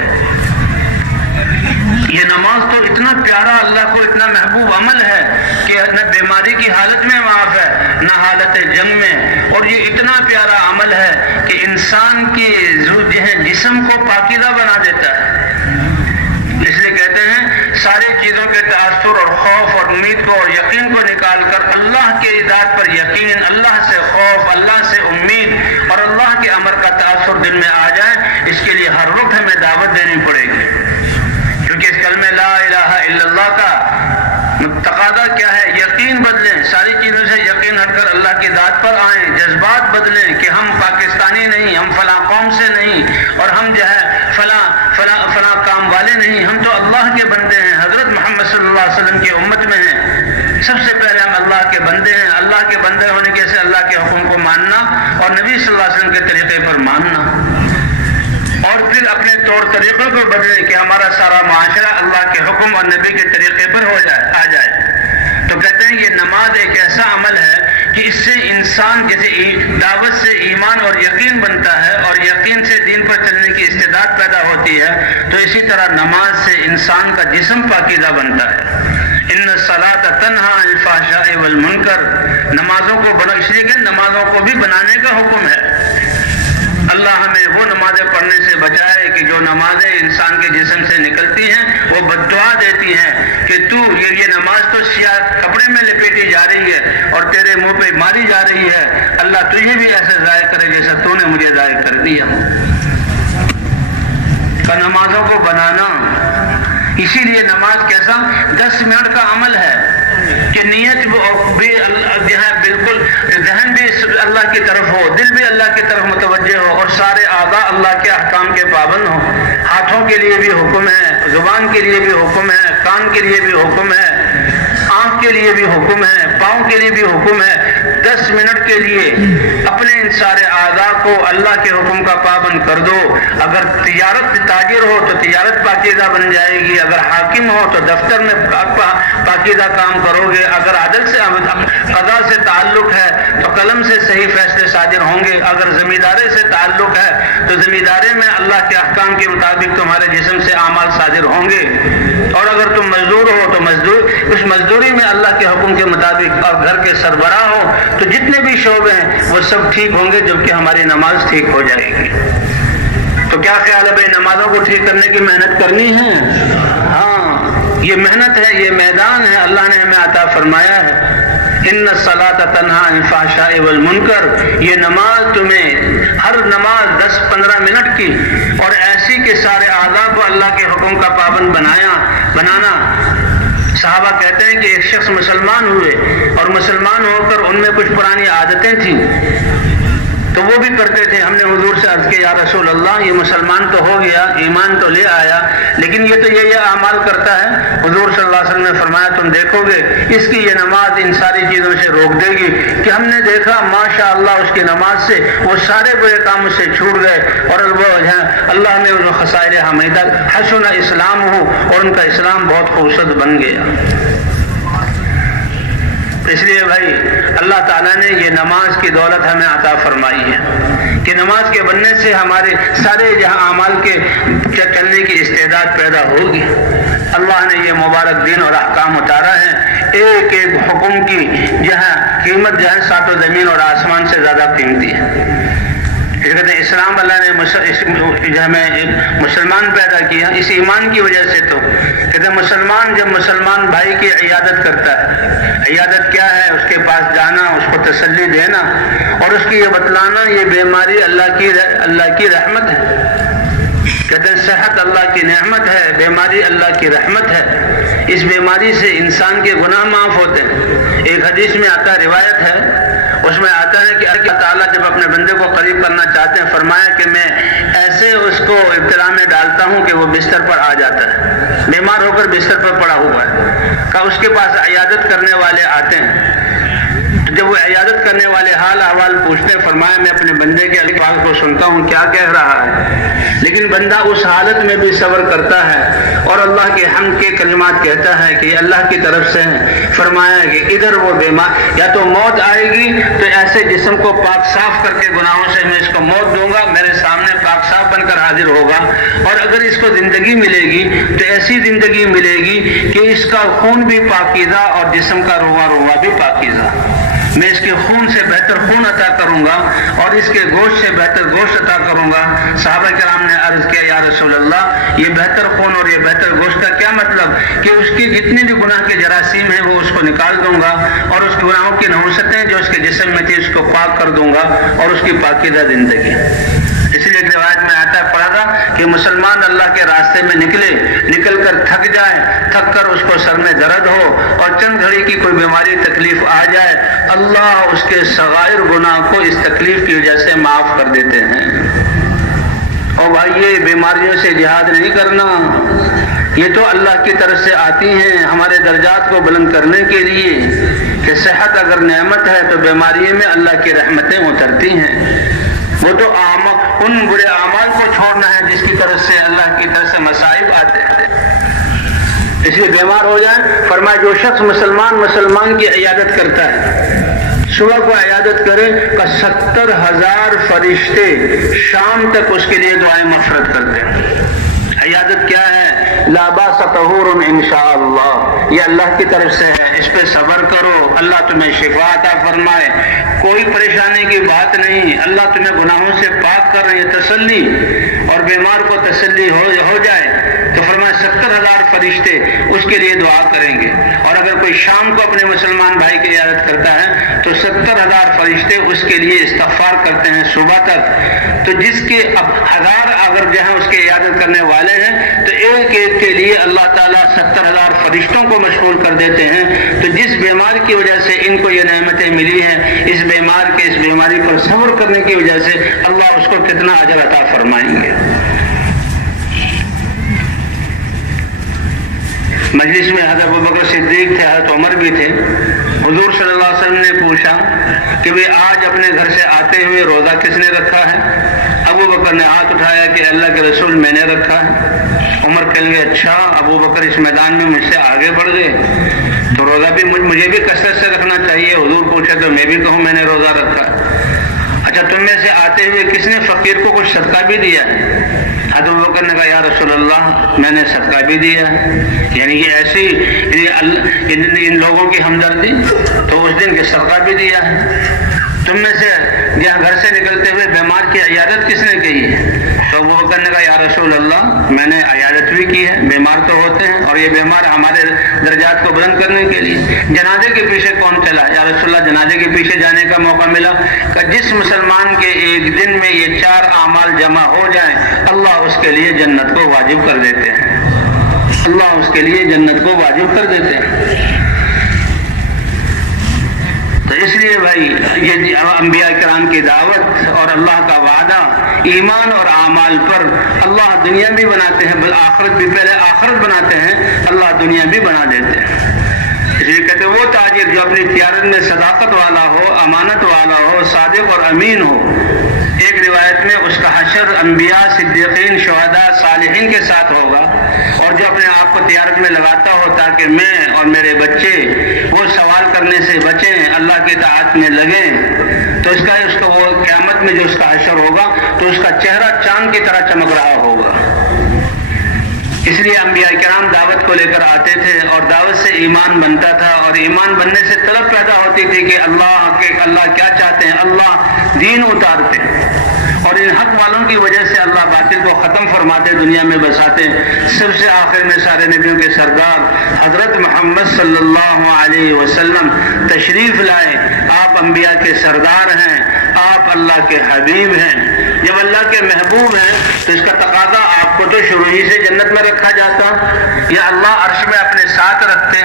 یہ نماز تو اتنا پیارا، اللہ کو اتنا محبوب عمل ہے کہ نہ بیماری کی حالت میں معاف ہے نہ حالت جنگ میں، اور یہ اتنا پیارا عمل ہے کہ انسان کی جسم کو پاکیزہ بنا دیتا ہے۔ اس لیے کہتے ہیں ساری چیزوں کے تاثر اور خوف اور امید کو اور یقین کو نکال کر اللہ کی ذات پر یقین، اللہ سے خوف، اللہ سے امید اور اللہ کے امر کا تاثر دل میں آ جائے، اس کے لیے ہر وقت ہمیں دعوت دینی پڑے گی، کیونکہ اس کلمہ لا الہ الا اللہ کا تقاضا کیا ہے؟ یقین بدلیں، ساری چیزوں سے یقین ہٹ کر اللہ کی ذات پر آئیں، جذبات بدلیں کہ ہم پاکستانی نہیں، ہم فلاں قوم سے نہیں اور ہم جو ہے فلاں کام والے نہیں، ہم تو اللہ کے بندے ہیں، حضرت محمد صلی اللہ علیہ وسلم کی امت میں ہیں، سب سے پہلے ہم اللہ کے بندے ہیں، اللہ کے بندے ہونے کے سے اللہ کے حکم کو ماننا اور نبی صلی اللہ علیہ وسلم کے طریقے پر ماننا، اور پھر اپنے طور طریقوں کو بدلیں کہ ہمارا سارا معاشرہ اللہ کے حکم اور نبی کے طریقے پر آ جائے۔ تو کہتے ہیں یہ نماز ایک ایسا عمل ہے کہ اس سے انسان جیسے دعوت سے ایمان اور یقین بنتا ہے اور یقین سے دین پر چلنے کی استعداد پیدا ہوتی ہے، تو اسی طرح نماز سے انسان کا جسم پاکیزہ بنتا ہے۔ ان الصلاۃ تنہی عن الفحشاء والمنکر، نمازوں کو بنا، اس لیے کہ نمازوں کو بھی بنانے کا حکم ہے۔ اللہ ہمیں وہ نمازیں پڑھنے سے بچائے کہ جو نمازیں انسان کے جسم سے نکلتی ہیں وہ بد دعا دیتی ہیں کہ تو یہ نماز تو سیاہ کپڑے میں لپیٹی جا رہی ہے اور تیرے منہ پہ ماری جا رہی ہے، اللہ تجھے بھی ایسے ضائع کرے جیسا تو نے مجھے ضائع کر دیا۔ نمازوں کو بنانا، اسی لیے نماز کیسا 10 منٹ کا عمل ہے کہ نیت بھی بالکل ذہن بھی اللہ کی طرف ہو، دل بھی اللہ کی طرف متوجہ ہو، اور سارے اعضاء اللہ کے احکام کے پابند ہوں۔ ہاتھوں کے لیے بھی حکم ہے، زبان کے لیے بھی حکم ہے، کان کے لیے بھی حکم ہے، آنکھ کے لیے بھی حکم ہے، پاؤں کے لیے بھی حکم ہے۔ 10 منٹ کے لیے اپنے ان سارے اعضاء کو اللہ کے حکم کا پابند کر دو۔ اگر تاجر ہو تو تجارت پاکیزہ بن جائے گی، اگر حاکم ہو تو دفتر میں پاکیزہ کام کرو گے، اگر عدل سے قضا سے تعلق ہے تو قلم سے صحیح فیصلے صادر ہوں گے، اگر زمینداری سے تعلق ہے تو زمینداری میں اللہ کے احکام کے مطابق تمہارے جسم سے اعمال صادر ہوں گے، اور اگر تم مزدور ہو تو اس مزدوری میں اللہ کے حکم کے مطابق، اور گھر کے سربراہ ہو تو جتنے بھی شعبے ہیں وہ سب ٹھیک ہوں گے، جبکہ ہماری نماز ٹھیک ہو جائے گی۔ تو کیا خیال ہے بھائی، نمازوں کو ٹھیک کرنے کی محنت کرنی ہے؟ ہاں، یہ محنت ہے، یہ میدان ہے، اللہ نے ہمیں عطا فرمایا ہے۔ ان الصلاۃ تنہی عن الفحشاء والمنکر، یہ نماز تمہیں ہر نماز 10-15 منٹ کی، اور ایسی کہ سارے اعضاء کو اللہ کے حکم کا پابند بنانا۔ صحابہ کہتے ہیں کہ ایک شخص مسلمان ہوئے، اور مسلمان ہو کر ان میں کچھ پرانی عادتیں تھیں تو وہ بھی کرتے تھے۔ ہم نے حضور سے عرض کیا، یا رسول اللہ، یہ مسلمان تو ہو گیا، ایمان تو لے آیا، لیکن یہ تو یہ اعمال کرتا ہے۔ حضور صلی اللہ علیہ وسلم نے فرمایا، تم دیکھو گے اس کی یہ نماز ان ساری چیزوں سے روک دے گی، کہ ہم نے دیکھا ماشاءاللہ اس کی نماز سے وہ سارے برے کام سے چھوٹ گئے، اور وہ اللہ نے ان خصائل حمیدہ حسن اسلام ہو، اور ان کا اسلام بہت خوبصورت بن گیا۔ اس لیے بھائی، اللہ تعالیٰ نے یہ نماز کی دولت ہمیں عطا فرمائی ہے کہ نماز کے بننے سے ہمارے سارے جہاں اعمال کے چلنے کی استعداد پیدا ہوگی۔ اللہ نے یہ مبارک دین اور احکام اتارا ہے، ایک ایک حکم کی جہاں قیمت جو ہے 7 زمین اور آسمان سے زیادہ قیمتی ہے۔ کہتے ہیں اسلام، اللہ نے ہمیں مسلمان پیدا کیا اس ایمان کی وجہ سے۔ تو کہتے ہیں مسلمان جب مسلمان بھائی کی عیادت کرتا ہے، عیادت کیا ہے؟ اس کے پاس جانا، اس کو تسلی دینا، اور اس کی یہ بتلانا یہ بیماری اللہ کی رحمت ہے۔ کہتے ہیں صحت اللہ کی نعمت ہے، بیماری اللہ کی رحمت ہے۔ اس بیماری سے انسان کے گناہ معاف ہوتے ہیں۔ ایک حدیث میں آتا، روایت ہے، اس میں آتا ہے کہ اللہ تعالیٰ جب اپنے بندے کو قریب کرنا چاہتے ہیں، فرمایا کہ میں ایسے اس کو ابتلا میں ڈالتا ہوں کہ وہ بستر پر آ جاتا ہے، بیمار ہو کر بستر پر پڑا ہوا ہے، کہ اس کے پاس عیادت کرنے والے آتے ہیں۔ جب وہ عیادت کرنے والے حال احوال پوچھتے ہیں، فرمایا میں اپنے بندے کے الفاظ کو سنتا ہوں کیا کہہ رہا ہے، لیکن بندہ اس حالت میں بھی صبر کرتا ہے اور اللہ کے حمد کے کلمات کہتا ہے کہ یہ اللہ کی طرف سے ہیں۔ فرمایا کہ ادھر وہ بیمار یا تو موت آئے گی تو ایسے جسم کو پاک صاف کر کے گناہوں سے میں اس کو موت دوں گا، میرے سامنے پاک صاف بن کر حاضر ہوگا، اور اگر اس کو زندگی ملے گی تو ایسی زندگی ملے گی کہ اس کا خون بھی پاکیزہ اور جسم کا روا روا بھی پاکیزہ۔ میں اس کے خون سے بہتر خون عطا کروں گا اور اس کے گوشت سے بہتر گوشت عطا کروں گا۔ صحابہ کرام نے عرض کیا، یا رسول اللہ، یہ بہتر خون اور یہ بہتر گوشت کا کیا مطلب؟ کہ اس کی جتنی بھی گناہ کے جراثیم ہیں وہ اس کو نکال دوں گا، اور اس گناہوں کی نحوستیں جو اس کے جسم میں تھی اس کو پاک کر دوں گا، اور اس کی پاکیزہ زندگی۔ اس لیے ایک روایت میں آتا پڑا تھا کہ مسلمان اللہ کے راستے میں نکل کر تھک جائے، تھک کر اس کو سر میں درد ہو اور چند گھڑی کی کوئی بیماری تکلیف آ جائے، اللہ اس کے صغائر گناہ کو اس تکلیف کی وجہ سے معاف کر دیتے ہیں۔ اور بھائی، یہ بیماریوں سے جہاد نہیں کرنا، یہ تو اللہ کی طرف سے آتی ہیں ہمارے درجات کو بلند کرنے کے لیے، کہ صحت اگر نعمت ہے تو بیماریوں میں اللہ کی رحمتیں اترتی ہیں۔ وہ تو ان برے اعمال کو چھوڑنا ہے جس کی طرف سے اللہ کی طرف سے مصائب آتے ہیں۔ اس لیے بیمار ہو جائیں، فرمایا جو شخص مسلمان کی عیادت کرتا ہے، صبح کو عیادت کرے کہ 70,000 فرشتے شام تک اس کے لیے دعائیں مغفرت کرتے ہیں۔ عیادت کیا ہے؟ لا باس طہور انشاءاللہ، یہ اللہ کی طرف سے ہے، اس پہ صبر کرو، اللہ تمہیں شفا عطا فرمائے، کوئی پریشانی کی بات نہیں، اللہ تمہیں گناہوں سے پاک کر رہے، تسلی، اور بیمار کو تسلی ہو جائے تو فرمایا 70,000 فرشتے اس کے لیے دعا کریں گے، اور اگر کوئی شام کو اپنے مسلمان بھائی کی عیادت کرتا ہے تو 70,000 فرشتے اس کے لیے استغفار کرتے ہیں صبح تک۔ تو جس کے اب 1000 اگر جو ہے اس کے عیادت کرنے والے ہیں تو ایک ایک کے لیے اللہ تعالیٰ 70,000 فرشتوں کو مشغول کر دیتے ہیں۔ تو جس بیمار کی وجہ سے ان کو یہ نعمتیں ملی ہیں، اس بیمار کے اس بیماری پر صبر کرنے کی وجہ سے اللہ اس کو کتنا اجر عطا فرمائیں گے۔ مجلس میں حضرت ابوبکر صدیق تھے، حضرت عمر بھی تھے۔ حضور صلی اللہ علیہ وسلم نے پوچھا کہ بھئی آج اپنے گھر سے آتے ہوئے روزہ کس نے رکھا ہے؟ ابوبکر نے ہاتھ اٹھایا کہ اللہ کے رسول میں نے رکھا ہے۔ عمر کہنے لگے اچھا، ابوبکر اس میدان میں مجھ سے آگے بڑھ گئے، تو روزہ بھی مجھے بھی کثرت سے رکھنا چاہیے۔ حضور پوچھا تو میں بھی کہوں میں نے روزہ رکھا۔ اچھا تم میں سے آتے ہوئے کس نے فقیر کو کچھ صدقہ بھی دیا؟ حضرت ابوبکر نے کہا یا رسول اللہ میں نے صدقہ بھی دیا، یعنی کہ ایسی ان لوگوں کی ہمدردی، تو اس دن کے صدقہ بھی دیا ہے۔ تم میں سے گھر سے نکلتے ہوئے بیمار کی عیادت کس نے کی ہے؟ تو ابوبکر نے کہا یا رسول اللہ میں نے عیادت بھی کی ہے، بیمار تو ہوتے ہیں اور یہ بیمار ہمارے درجات کو بلند کرنے کے لیے۔ جنازے کے پیچھے کون چلا؟ یا رسول اللہ جنازے کے پیچھے جانے کا موقع ملا کہ جس مسلمان کے ایک دن میں یہ 4 اعمال جمع ہو جائیں اللہ اس کے لیے جنت کو واجب کر دیتے ہیں، اللہ اس کے لیے جنت کو واجب کر دیتے ہیں۔ تو اس لیے بھائی یہ انبیاء کرام کی دعوت اور اللہ کا وعدہ ایمان اور اعمال پر، اللہ دنیا بھی بناتے ہیں بل آخرت بھی، پہلے آخرت بناتے ہیں اللہ دنیا بھی بنا دیتے ہیں۔ اس لیے کہتے ہیں وہ تاجر جو اپنی تجارت میں صداقت والا ہو، امانت والا ہو، صادق اور امین ہو، ایک روایت میں اس کا حشر انبیاء، صدیقین، شہداء، صالحین کے ساتھ ہوگا، اور جو اپنے آپ کو تجارت میں لگاتا ہو تاکہ میں اور میرے بچے وہ سوال کرنے سے بچیں، اللہ کی اطاعت میں لگیں، تو اس کا وہ قیامت میں جو اس کا حشر ہوگا تو اس کا چہرہ چاند کی طرح چمک رہا ہوگا۔ اس لیے انبیاء کرام دعوت کو لے کر آتے تھے اور دعوت سے ایمان بنتا تھا، اور ایمان بننے سے طلب پیدا ہوتی تھی کہ اللہ کیا چاہتے ہیں، اللہ دین اتارتے ہیں، اور ان حق والوں کی وجہ سے اللہ باطل کو ختم فرماتے، دنیا میں بساتے۔ سب سے آخر میں سارے نبیوں کے سردار حضرت محمد صلی اللہ علیہ وسلم تشریف لائے۔ آپ انبیاء کے سردار ہیں، آپ اللہ کے حبیب ہیں۔ جب اللہ کے محبوب ہیں تو اس کا تقاضا آپ کو تو شروع ہی سے جنت میں رکھا جاتا، یا اللہ عرش میں اپنے ساتھ رکھتے،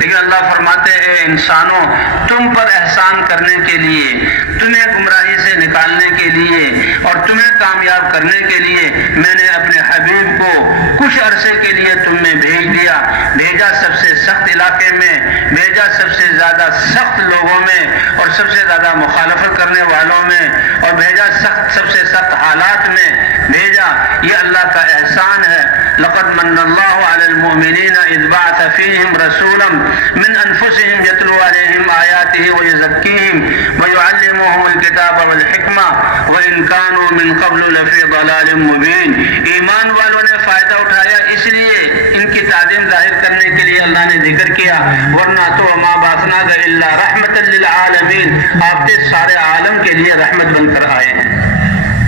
لیکن اللہ فرماتے ہیں اے انسانوں تم پر احسان کرنے کے لیے، تمہیں گمراہی سے نکالنے کے لیے اور تمہیں کامیاب کرنے کے لیے میں نے اپنے حبیب کو کچھ عرصے کے لیے تم میں بھیج دیا، بھیجا سب سے سخت علاقے میں، بھیجا سب سے زیادہ سخت لوگوں میں اور سب سے زیادہ مخالفت کرنے والوں میں، اور بھیجا سب سے سخت حالات میں بھیجا۔ یہ اللہ کا احسان ہے۔ لقد من اللہ علی المؤمنین اذ بعث فیہم رسولا من انفسہم یتلو علیہم آیاتہ ویزکیہم ویعلمہم الکتاب والحکمہ وان کانوا من قبل لفی ضلال مبین۔ ایمان والوں نے فائدہ اٹھایا، اس لیے ان کی تعظیم ظاہر کرنے کے لیے اللہ نے ذکر کیا، ورنہ تو وما بعثناک الا رحمۃ للعالمین، آپ کے سارے عالم کے لیے رحمت بن کر آئے ہیں۔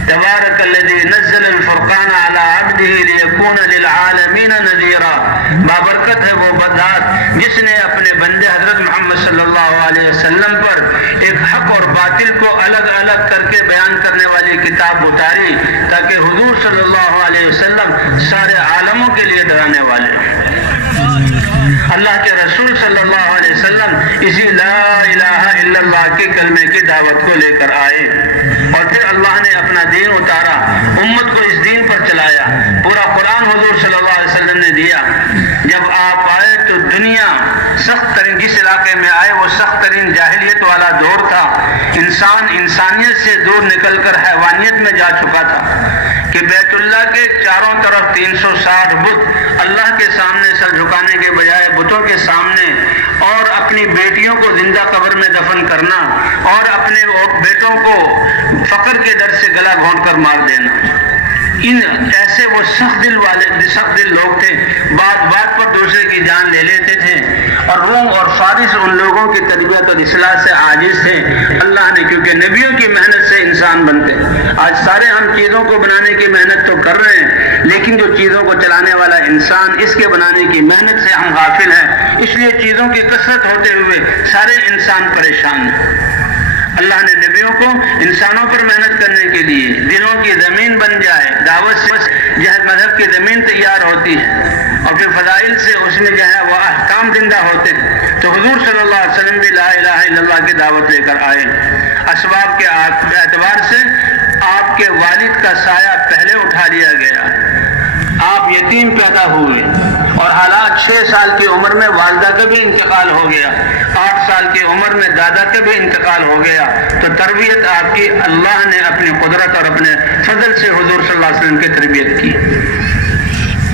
تبارک الذی نزل الفرقان علی عبدہ لیکون للعالمین نذیرا، بابرکت ہے وہ بدات جس نے اپنے بندے حضرت محمد صلی اللہ علیہ وسلم پر ایک حق اور باطل کو الگ الگ کر کے بیان کرنے والی کتاب اتاری تاکہ حضور صلی اللہ علیہ وسلم سارے عالموں کے لیے ڈرانے والے ہوں۔ اللہ کے رسول صلی اللہ علیہ وسلم اسی لا الہ الا اللہ کے کلمے کی دعوت کو لے کر آئے، اور پھر اللہ نے اپنا دین اتارا، امت کو اس دین پر چلایا، پورا قرآن حضور صلی اللہ علیہ وسلم نے دیا۔ جب آپ آئے تو دنیا سخت ترین، جس علاقے میں آئے وہ سخت ترین جاہلیت والا دور تھا، انسان انسانیت سے دور نکل کر حیوانیت میں جا چکا تھا کہ بیت اللہ کے چاروں طرف 360 بت، اللہ کے سامنے سر جھکانے کے بجائے بتوں کے سامنے، اور اپنی بیٹیوں کو زندہ قبر میں دفن کرنا اور اپنے بیٹوں کو فقر کے ڈر سے گلا گھونٹ کر مار دینا۔ ایسے وہ سخت دل لوگ تھے، بات بات پر دوسرے کی جان لے لیتے تھے، اور روم اور فارس ان لوگوں کی تربیت اور اصلاح سے عاجز تھے۔ اللہ نے، کیونکہ نبیوں کی محنت سے انسان بنتے، آج سارے ہم چیزوں کو بنانے کی محنت تو کر رہے ہیں، لیکن جو چیزوں کو چلانے والا انسان، اس کے بنانے کی محنت سے ہم غافل ہیں، اس لیے چیزوں کی کثرت ہوتے ہوئے سارے انسان پریشان ہیں۔ اللہ نے نبیوں کو انسانوں پر محنت کرنے کے لیے دلوں کی زمین بن جائے، دعوت سے جہد مذہب کی زمین تیار ہوتی ہے، اور پھر فضائل سے اس میں جو ہے وہ احکام زندہ ہوتے ہیں، تو حضور صلی اللہ علیہ وسلم بھی لا الہ الا اللہ کی دعوت لے کر آئے۔ اسباب کے اعتبار سے آپ کے والد کا سایہ پہلے اٹھا لیا گیا، آپ یتیم پیدا ہوئے، اور حالات 6 سال کی عمر میں والدہ کا بھی انتقال ہو گیا، 8 سال کی عمر میں دادا کا بھی انتقال ہو گیا، تو تربیت آپ کی اللہ نے اپنی قدرت اور اپنے فضل سے حضور صلی اللہ علیہ وسلم کی تربیت کی،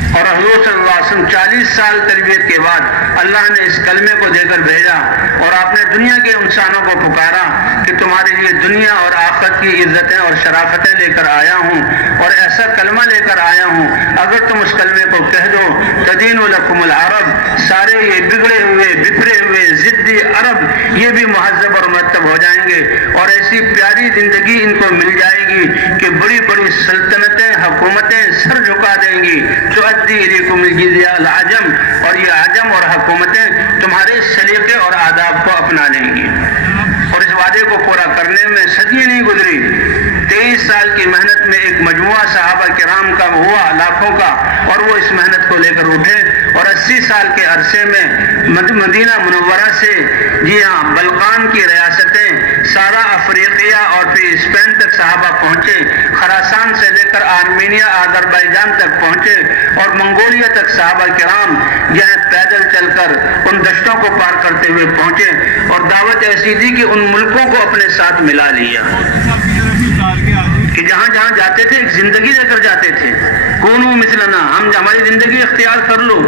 اور حضور صلی اللہ علیہ وسلم 40 سال تربیت کے بعد اللہ نے اس کلمے کو دے کر بھیجا، اور آپ نے دنیا کے انسانوں کو پکارا کہ تمہارے لیے دنیا اور آخرت کی عزتیں اور شرافتیں لے کر آیا ہوں، اور ایسا کلمہ لے کر آیا ہوں، اگر تم اس کلمے کو کہہ دو تدین لکم العرب، سارے یہ بگڑے ہوئے بپھرے ہوئے ضدی عرب یہ بھی مہذب اور مرتب ہو جائیں گے، اور ایسی پیاری زندگی ان کو مل جائے گی کہ بڑی بڑی سلطنتیں حکومتیں سر جھکا دیں گی، تؤدی الیکم الجزیہ العجم، اور یہ عجم اور حکومتیں تمہارے سلیقے اور آداب کو اپنا لیں گی۔ اور اس وعدے کو پورا کرنے میں صدیاں نہیں گزری، 23 سال کی محنت میں ایک مجموعہ صحابہ کرام کا ہوا لاکھوں کا، اور وہ اس محنت کو لے کر اٹھے، اور 80 سال کے عرصے میں مدینہ منورہ سے، جی ہاں، بلقان کی ریاستیں، سارا افریقیہ اور پھر اسپین تک صحابہ پہنچے، خراسان سے لے کر آرمینیا آذربائیجان تک پہنچے، اور منگولیا تک صحابہ کرام جہاں پیدل چل کر ان دشتوں کو پار کرتے ہوئے پہنچے، اور دعوت ایسی دی کہ ان ملکوں کو اپنے ساتھ ملا لیا، کہ جہاں جہاں جاتے تھے ایک زندگی لے کر جاتے تھے، کونو مثلنا، ہم ہماری زندگی اختیار کر لو،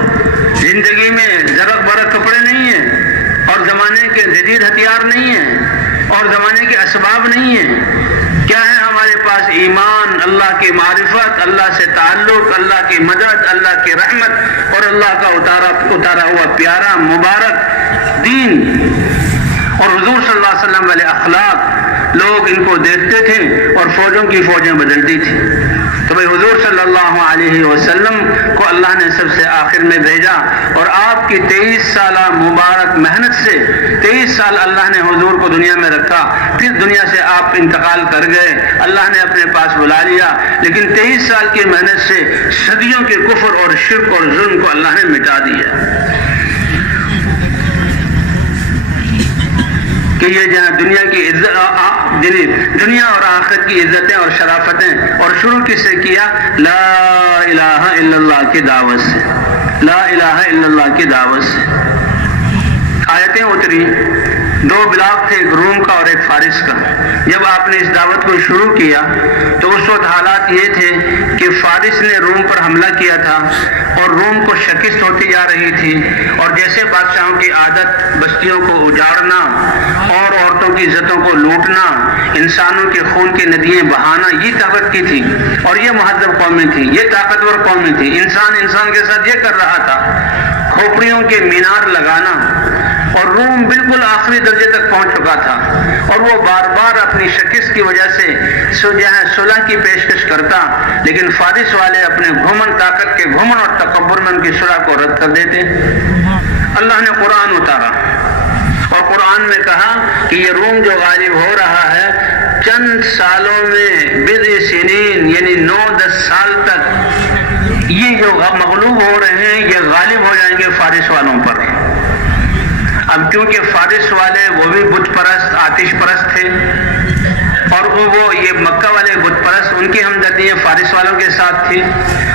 زندگی میں زرق برق کپڑے نہیں ہیں، اور زمانے کے جدید ہتھیار نہیں ہیں، اور زمانے کے اسباب نہیں ہیں، کیا ہے ہمارے پاس؟ ایمان، اللہ کی معرفت، اللہ سے تعلق، اللہ کی مدد، اللہ کی رحمت، اور اللہ کا اتارا ہوا پیارا مبارک دین، اور حضور صلی اللہ علیہ وسلم والے اخلاق۔ لوگ ان کو دیکھتے تھے اور فوجوں کی فوجیں بدلتی تھی، تو بھئی حضور صلی اللہ علیہ وسلم کو اللہ نے سب سے آخر میں بھیجا، اور آپ کی 23 سالہ مبارک محنت سے 23 سال اللہ نے حضور کو دنیا میں رکھا، پھر دنیا سے آپ انتقال کر گئے، اللہ نے اپنے پاس بلا لیا، لیکن 23 سال کی محنت سے صدیوں کے کفر اور شرک اور ظلم کو اللہ نے مٹا دیا، کہ یہ جہاں دنیا کی عزت، دنیا اور آخرت کی عزتیں اور شرافتیں، اور شروع کس سے کیا؟ لا الہ الا اللہ کی دعوت سے، لا الہ الا اللہ کی دعوت سے۔ آیتیں اتری، 2 بلاک تھے، ایک روم کا اور ایک فارس کا۔ جب آپ نے اس دعوت کو شروع کیا تو اس وقت حالات یہ تھے کہ فارس نے روم پر حملہ کیا تھا، اور روم کو شکست ہوتی جا رہی تھی، اور جیسے بادشاہوں کی عادت بستیوں کو اجاڑنا اور عورتوں کی عزتوں کو لوٹنا، انسانوں کے خون کی ندیاں بہانا، یہ طاقت کی تھی، اور یہ مہذب قومیں تھیں، یہ طاقتور قومیں تھیں، انسان کے ساتھ یہ کر رہا تھا، کھوپڑیوں کے مینار لگانا، اور روم بالکل آخری درجے تک پہنچ چکا تھا، اور وہ بار بار اپنی شکست کی وجہ سے صلح کی پیشکش کرتا، لیکن فارس والے اپنے گھمنڈ، طاقت کے گھمنڈ اور تکبر میں ان کی صلح کو رد کر دیتے۔ اللہ نے قرآن اتارا، اور قرآن میں کہا کہ یہ روم جو غالب ہو رہا ہے چند سالوں میں، بضع سنین، یعنی 9-10 سال تک یہ جو مغلوب ہو رہے ہیں یہ غالب ہو جائیں گے فارس والوں پر۔ اب کیونکہ فارس والے وہ بھی بت پرست، آتش پرست تھے، اور وہ یہ مکہ والے بت پرست، ان کی ہمدردیاں فارس والوں کے ساتھ تھی،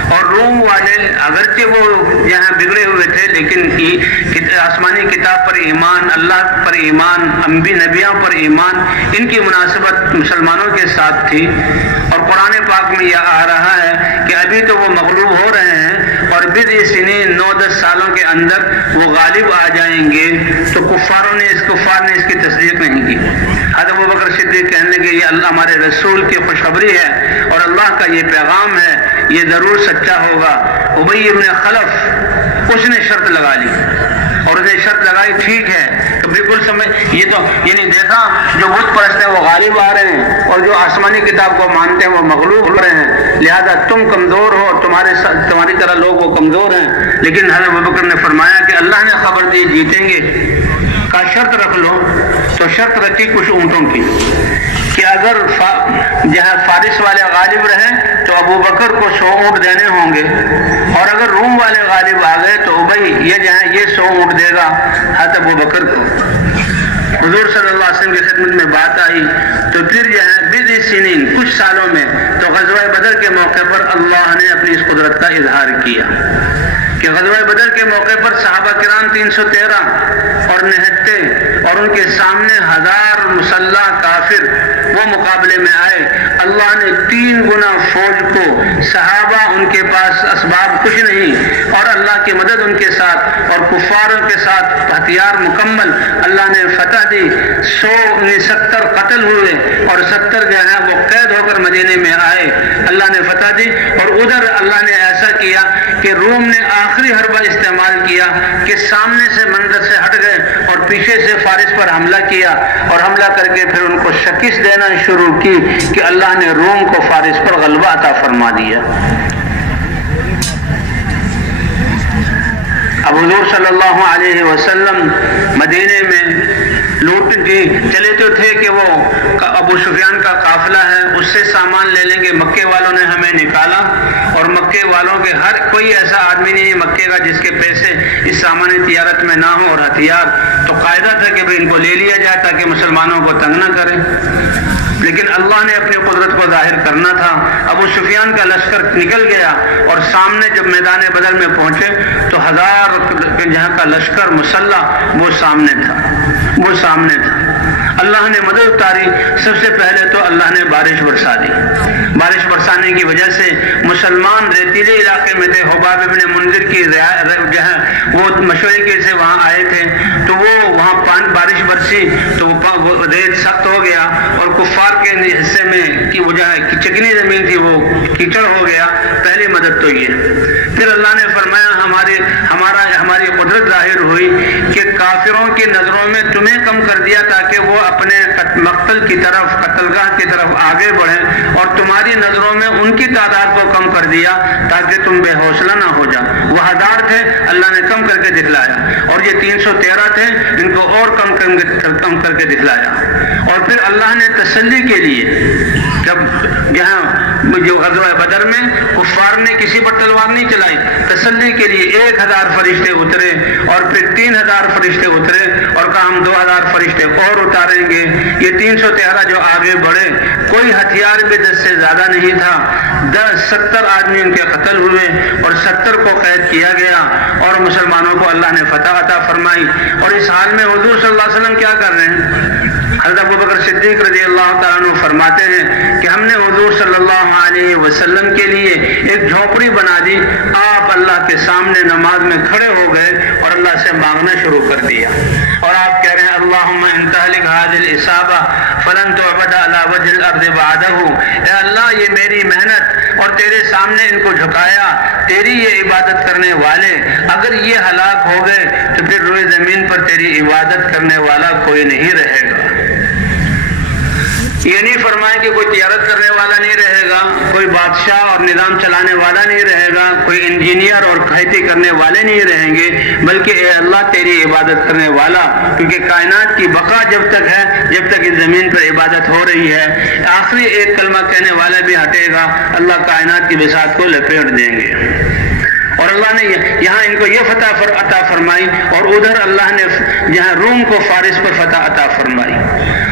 اور روم والے اگرچہ وہ یہاں بگڑے ہوئے تھے لیکن آسمانی کتاب پر ایمان، اللہ پر ایمان، نبیوں پر ایمان، ان کی مناسبت مسلمانوں کے ساتھ تھی۔ اور قرآن پاک میں یہ آ رہا ہے کہ ابھی تو وہ مغلوب ہو رہے ہیں، اور بضع سنین 9-10 سالوں کے اندر وہ غالب آ جائیں گے، تو کفار نے اس کی تصدیق نہیں کی۔ حضرت ابوبکر صدیق کہنے لگے یہ اللہ ہمارے رسول کی خوشخبری ہے اور اللہ کا یہ پیغام ہے، یہ ضرور سچا ہوگا۔ ابی ابن خلف اس نے شرط لگا لی، اور اسے شرط لگائی ٹھیک ہے تو بالکل سمجھ یہ تو یعنی دیکھا جو بت پرست ہیں وہ غالب آ رہے ہیں اور جو آسمانی کتاب کو مانتے ہیں وہ مغلوب ہو رہے ہیں، لہذا تم کمزور ہو اور تمہاری طرح لوگ وہ کمزور ہیں۔ لیکن حضرت ابوبکر نے فرمایا کہ اللہ نے خبر دی جیتیں گے، کا شرط رکھ لو، تو شرط رکھی کچھ اونٹوں کی کہ اگر جہاں فارس والے غالب رہے تو ابوبکر کو 100 اونٹ دینے ہوں گے، اور اگر روم والے غالب آ گئے تو ابی یہ 100 اونٹ دے گا حضرت ابوبکر کو۔ حضور صلی اللہ علیہ وسلم کی خدمت میں بات آئی تو پھر بضع سنین کچھ سالوں میں تو غزوہ بدر کے موقع پر اللہ نے اپنی اس قدرت کا اظہار کیا کہ غزوہ بدر کے موقع پر صحابہ کرام 313 اور نہتے اور ان کے سامنے 1000 مسلح کافر وہ مقابلے میں آئے۔ اللہ نے 3 گنا فوج کو، صحابہ ان کے پاس اسباب کچھ نہیں اور اللہ کی مدد ان کے ساتھ اور کفاروں کے ساتھ ہتھیار مکمل، اللہ نے فتح دی۔ 70 قتل ہوئے اور 70 جو ہے وہ قید ہو کر مدینے میں آئے، اللہ نے فتح دی۔ اور ادھر اللہ نے ایسا کیا کہ روم نے آخری حربہ استعمال کیا کہ سامنے سے منظر سے ہٹ گئے اور پیچھے سے فارس پر حملہ کیا، اور حملہ کر کے پھر ان کو شکست دینا شروع کی کہ اللہ نے روم کو فارس پر غلبہ عطا فرما دیا۔ اب حضور صلی اللہ علیہ وسلم مدینے میں لوٹ چلے تو تھے کہ وہ ابو سفیان کا قافلہ ہے، اس سے سامان لے لیں گے۔ مکے والوں نے ہمیں نکالا، اور مکے والوں کے ہر کوئی ایسا آدمی نہیں مکے کا جس کے پیسے اس سامانی تجارت میں نہ ہو اور ہتھیار، تو قاعدہ تھا کہ ان کو لے لیا جائے تاکہ مسلمانوں کو تنگ نہ کرے۔ لیکن اللہ نے اپنی قدرت کو ظاہر کرنا تھا۔ ابو سفیان کا لشکر نکل گیا اور سامنے جب میدان بدر میں پہنچے تو 1000 جہاں کا لشکر مسلح وہ سامنے تھا۔ اللہ نے مدد اتاری۔ سب سے پہلے تو اللہ نے بارش برسا دی۔ بارش برسانے کی وجہ سے مسلمان ریتیلے علاقے میں تھے، حباب ابن منذر کی جو ہے وہ مشورے کے سے وہاں آئے تھے، تو وہ وہاں بارش برسی تو وہ ریت سخت ہو گیا، اور کفار کے حصے میں کی وجہ ہے چکنی زمین تھی وہ کیچڑ ہو گیا۔ پہلی مدد تو یہ۔ پھر اللہ نے فرمایا ہماری قدرت ظاہر ہوئی کہ کافروں کی نظروں میں تمہیں کم کر دیا تاکہ وہ اپنے مقتل کی طرف، قتلگاہ کی طرف آگے بڑھیں، اور تمہاری نظروں میں ان کی تعداد کو کم کر دیا تاکہ تم بے حوصلہ نہ ہو جاؤ۔ وہ 1000 تھے، اللہ نے کم کر کے دکھلایا، اور یہ 313 تھے، ان کو اور کم کر کے دکھلایا۔ اور پھر اللہ نے تسلی کے لیے جب یہاں جو غزوہ بدر میں کفار نے کسی پر تلوار نہیں چلائی، تسلی کے لیے 1000 فرشتے اترے، اور پھر 3000 فرشتے اترے، اور کہا ہم 2000 فرشتے اور اتاریں گے۔ یہ 313 جو آگے بڑھے، کوئی ہتھیار بھی 10 سے زیادہ نہیں تھا۔ 70 آدمی ان کے قتل ہوئے اور 70 کو قید کیا گیا، اور مسلمانوں کو اللہ نے فتح عطا فرمائی۔ اور اس حال میں حضور صلی اللہ علیہ وسلم کیا کر رہے ہیں؟ حضرت ابوبکر صدیق رضی اللہ تعالیٰ عنہ فرماتے ہیں کہ ہم نے حضور صلی اللہ علیہ وسلم کے لیے ایک جھونپڑی بنا دی، آپ اللہ کے سامنے نماز میں کھڑے ہو گئے اور اللہ سے مانگنا شروع کر دیا، اور آپ کہہ رہے ہیں اللہم ان تہلک هذه الإصابة فلن تعبد على وجه الارض بعده۔ اے اللہ یہ میری محنت اور تیرے سامنے ان کو جھکایا، تیری یہ عبادت کرنے والے اگر یہ ہلاک ہو گئے تو پھر روئے زمین پر تیری عبادت کرنے والا کوئی نہیں رہے گا۔ یہ نہیں فرمائے کہ کوئی تجارت کرنے والا نہیں رہے گا، کوئی بادشاہ اور نظام چلانے والا نہیں رہے گا، کوئی انجینئر اور کھیتی کرنے والے نہیں رہیں گے، بلکہ اے اللہ تیری عبادت کرنے والا، کیونکہ کائنات کی بقا جب تک ہے، جب تک اس زمین پر عبادت ہو رہی ہے، آخری ایک کلمہ کہنے والا بھی ہٹے گا، اللہ کائنات کی بساط کو لپیٹ دیں گے۔ اور اللہ نے یہاں ان کو یہ فتح عطا فرمائی، اور ادھر اللہ نے یہاں روم کو فارس پر فتح عطا فرمائی۔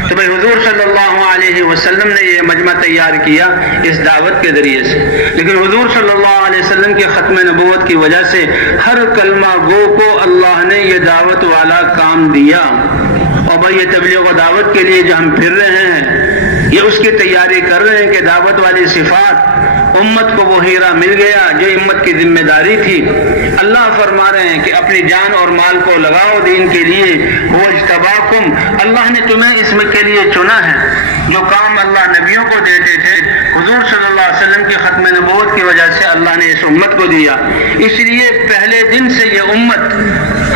تو بھائی حضور صلی اللہ علیہ وسلم نے یہ مجمع تیار کیا اس دعوت کے ذریعے سے، لیکن حضور صلی اللہ علیہ وسلم کے ختم نبوت کی وجہ سے ہر کلمہ گو کو اللہ نے یہ دعوت والا کام دیا۔ اور بھائی یہ تبلیغ و دعوت کے لیے جو ہم پھر رہے ہیں، یہ اس کی تیاری کر رہے ہیں کہ دعوت والی صفات امت کو وہ ہیرا مل گیا جو امت کی ذمہ داری تھی۔ اللہ فرما رہے ہیں کہ اپنی جان اور مال کو لگاؤ دین کے لیے، وہ اجتباکم، اللہ نے تمہیں اس میں کے لیے چنا ہے۔ جو کام اللہ نبیوں کو دیتے تھے حضور صلی اللہ علیہ وسلم کی ختم نبوت کی وجہ سے اللہ نے اس امت کو دیا، اس لیے پہلے دن سے یہ امت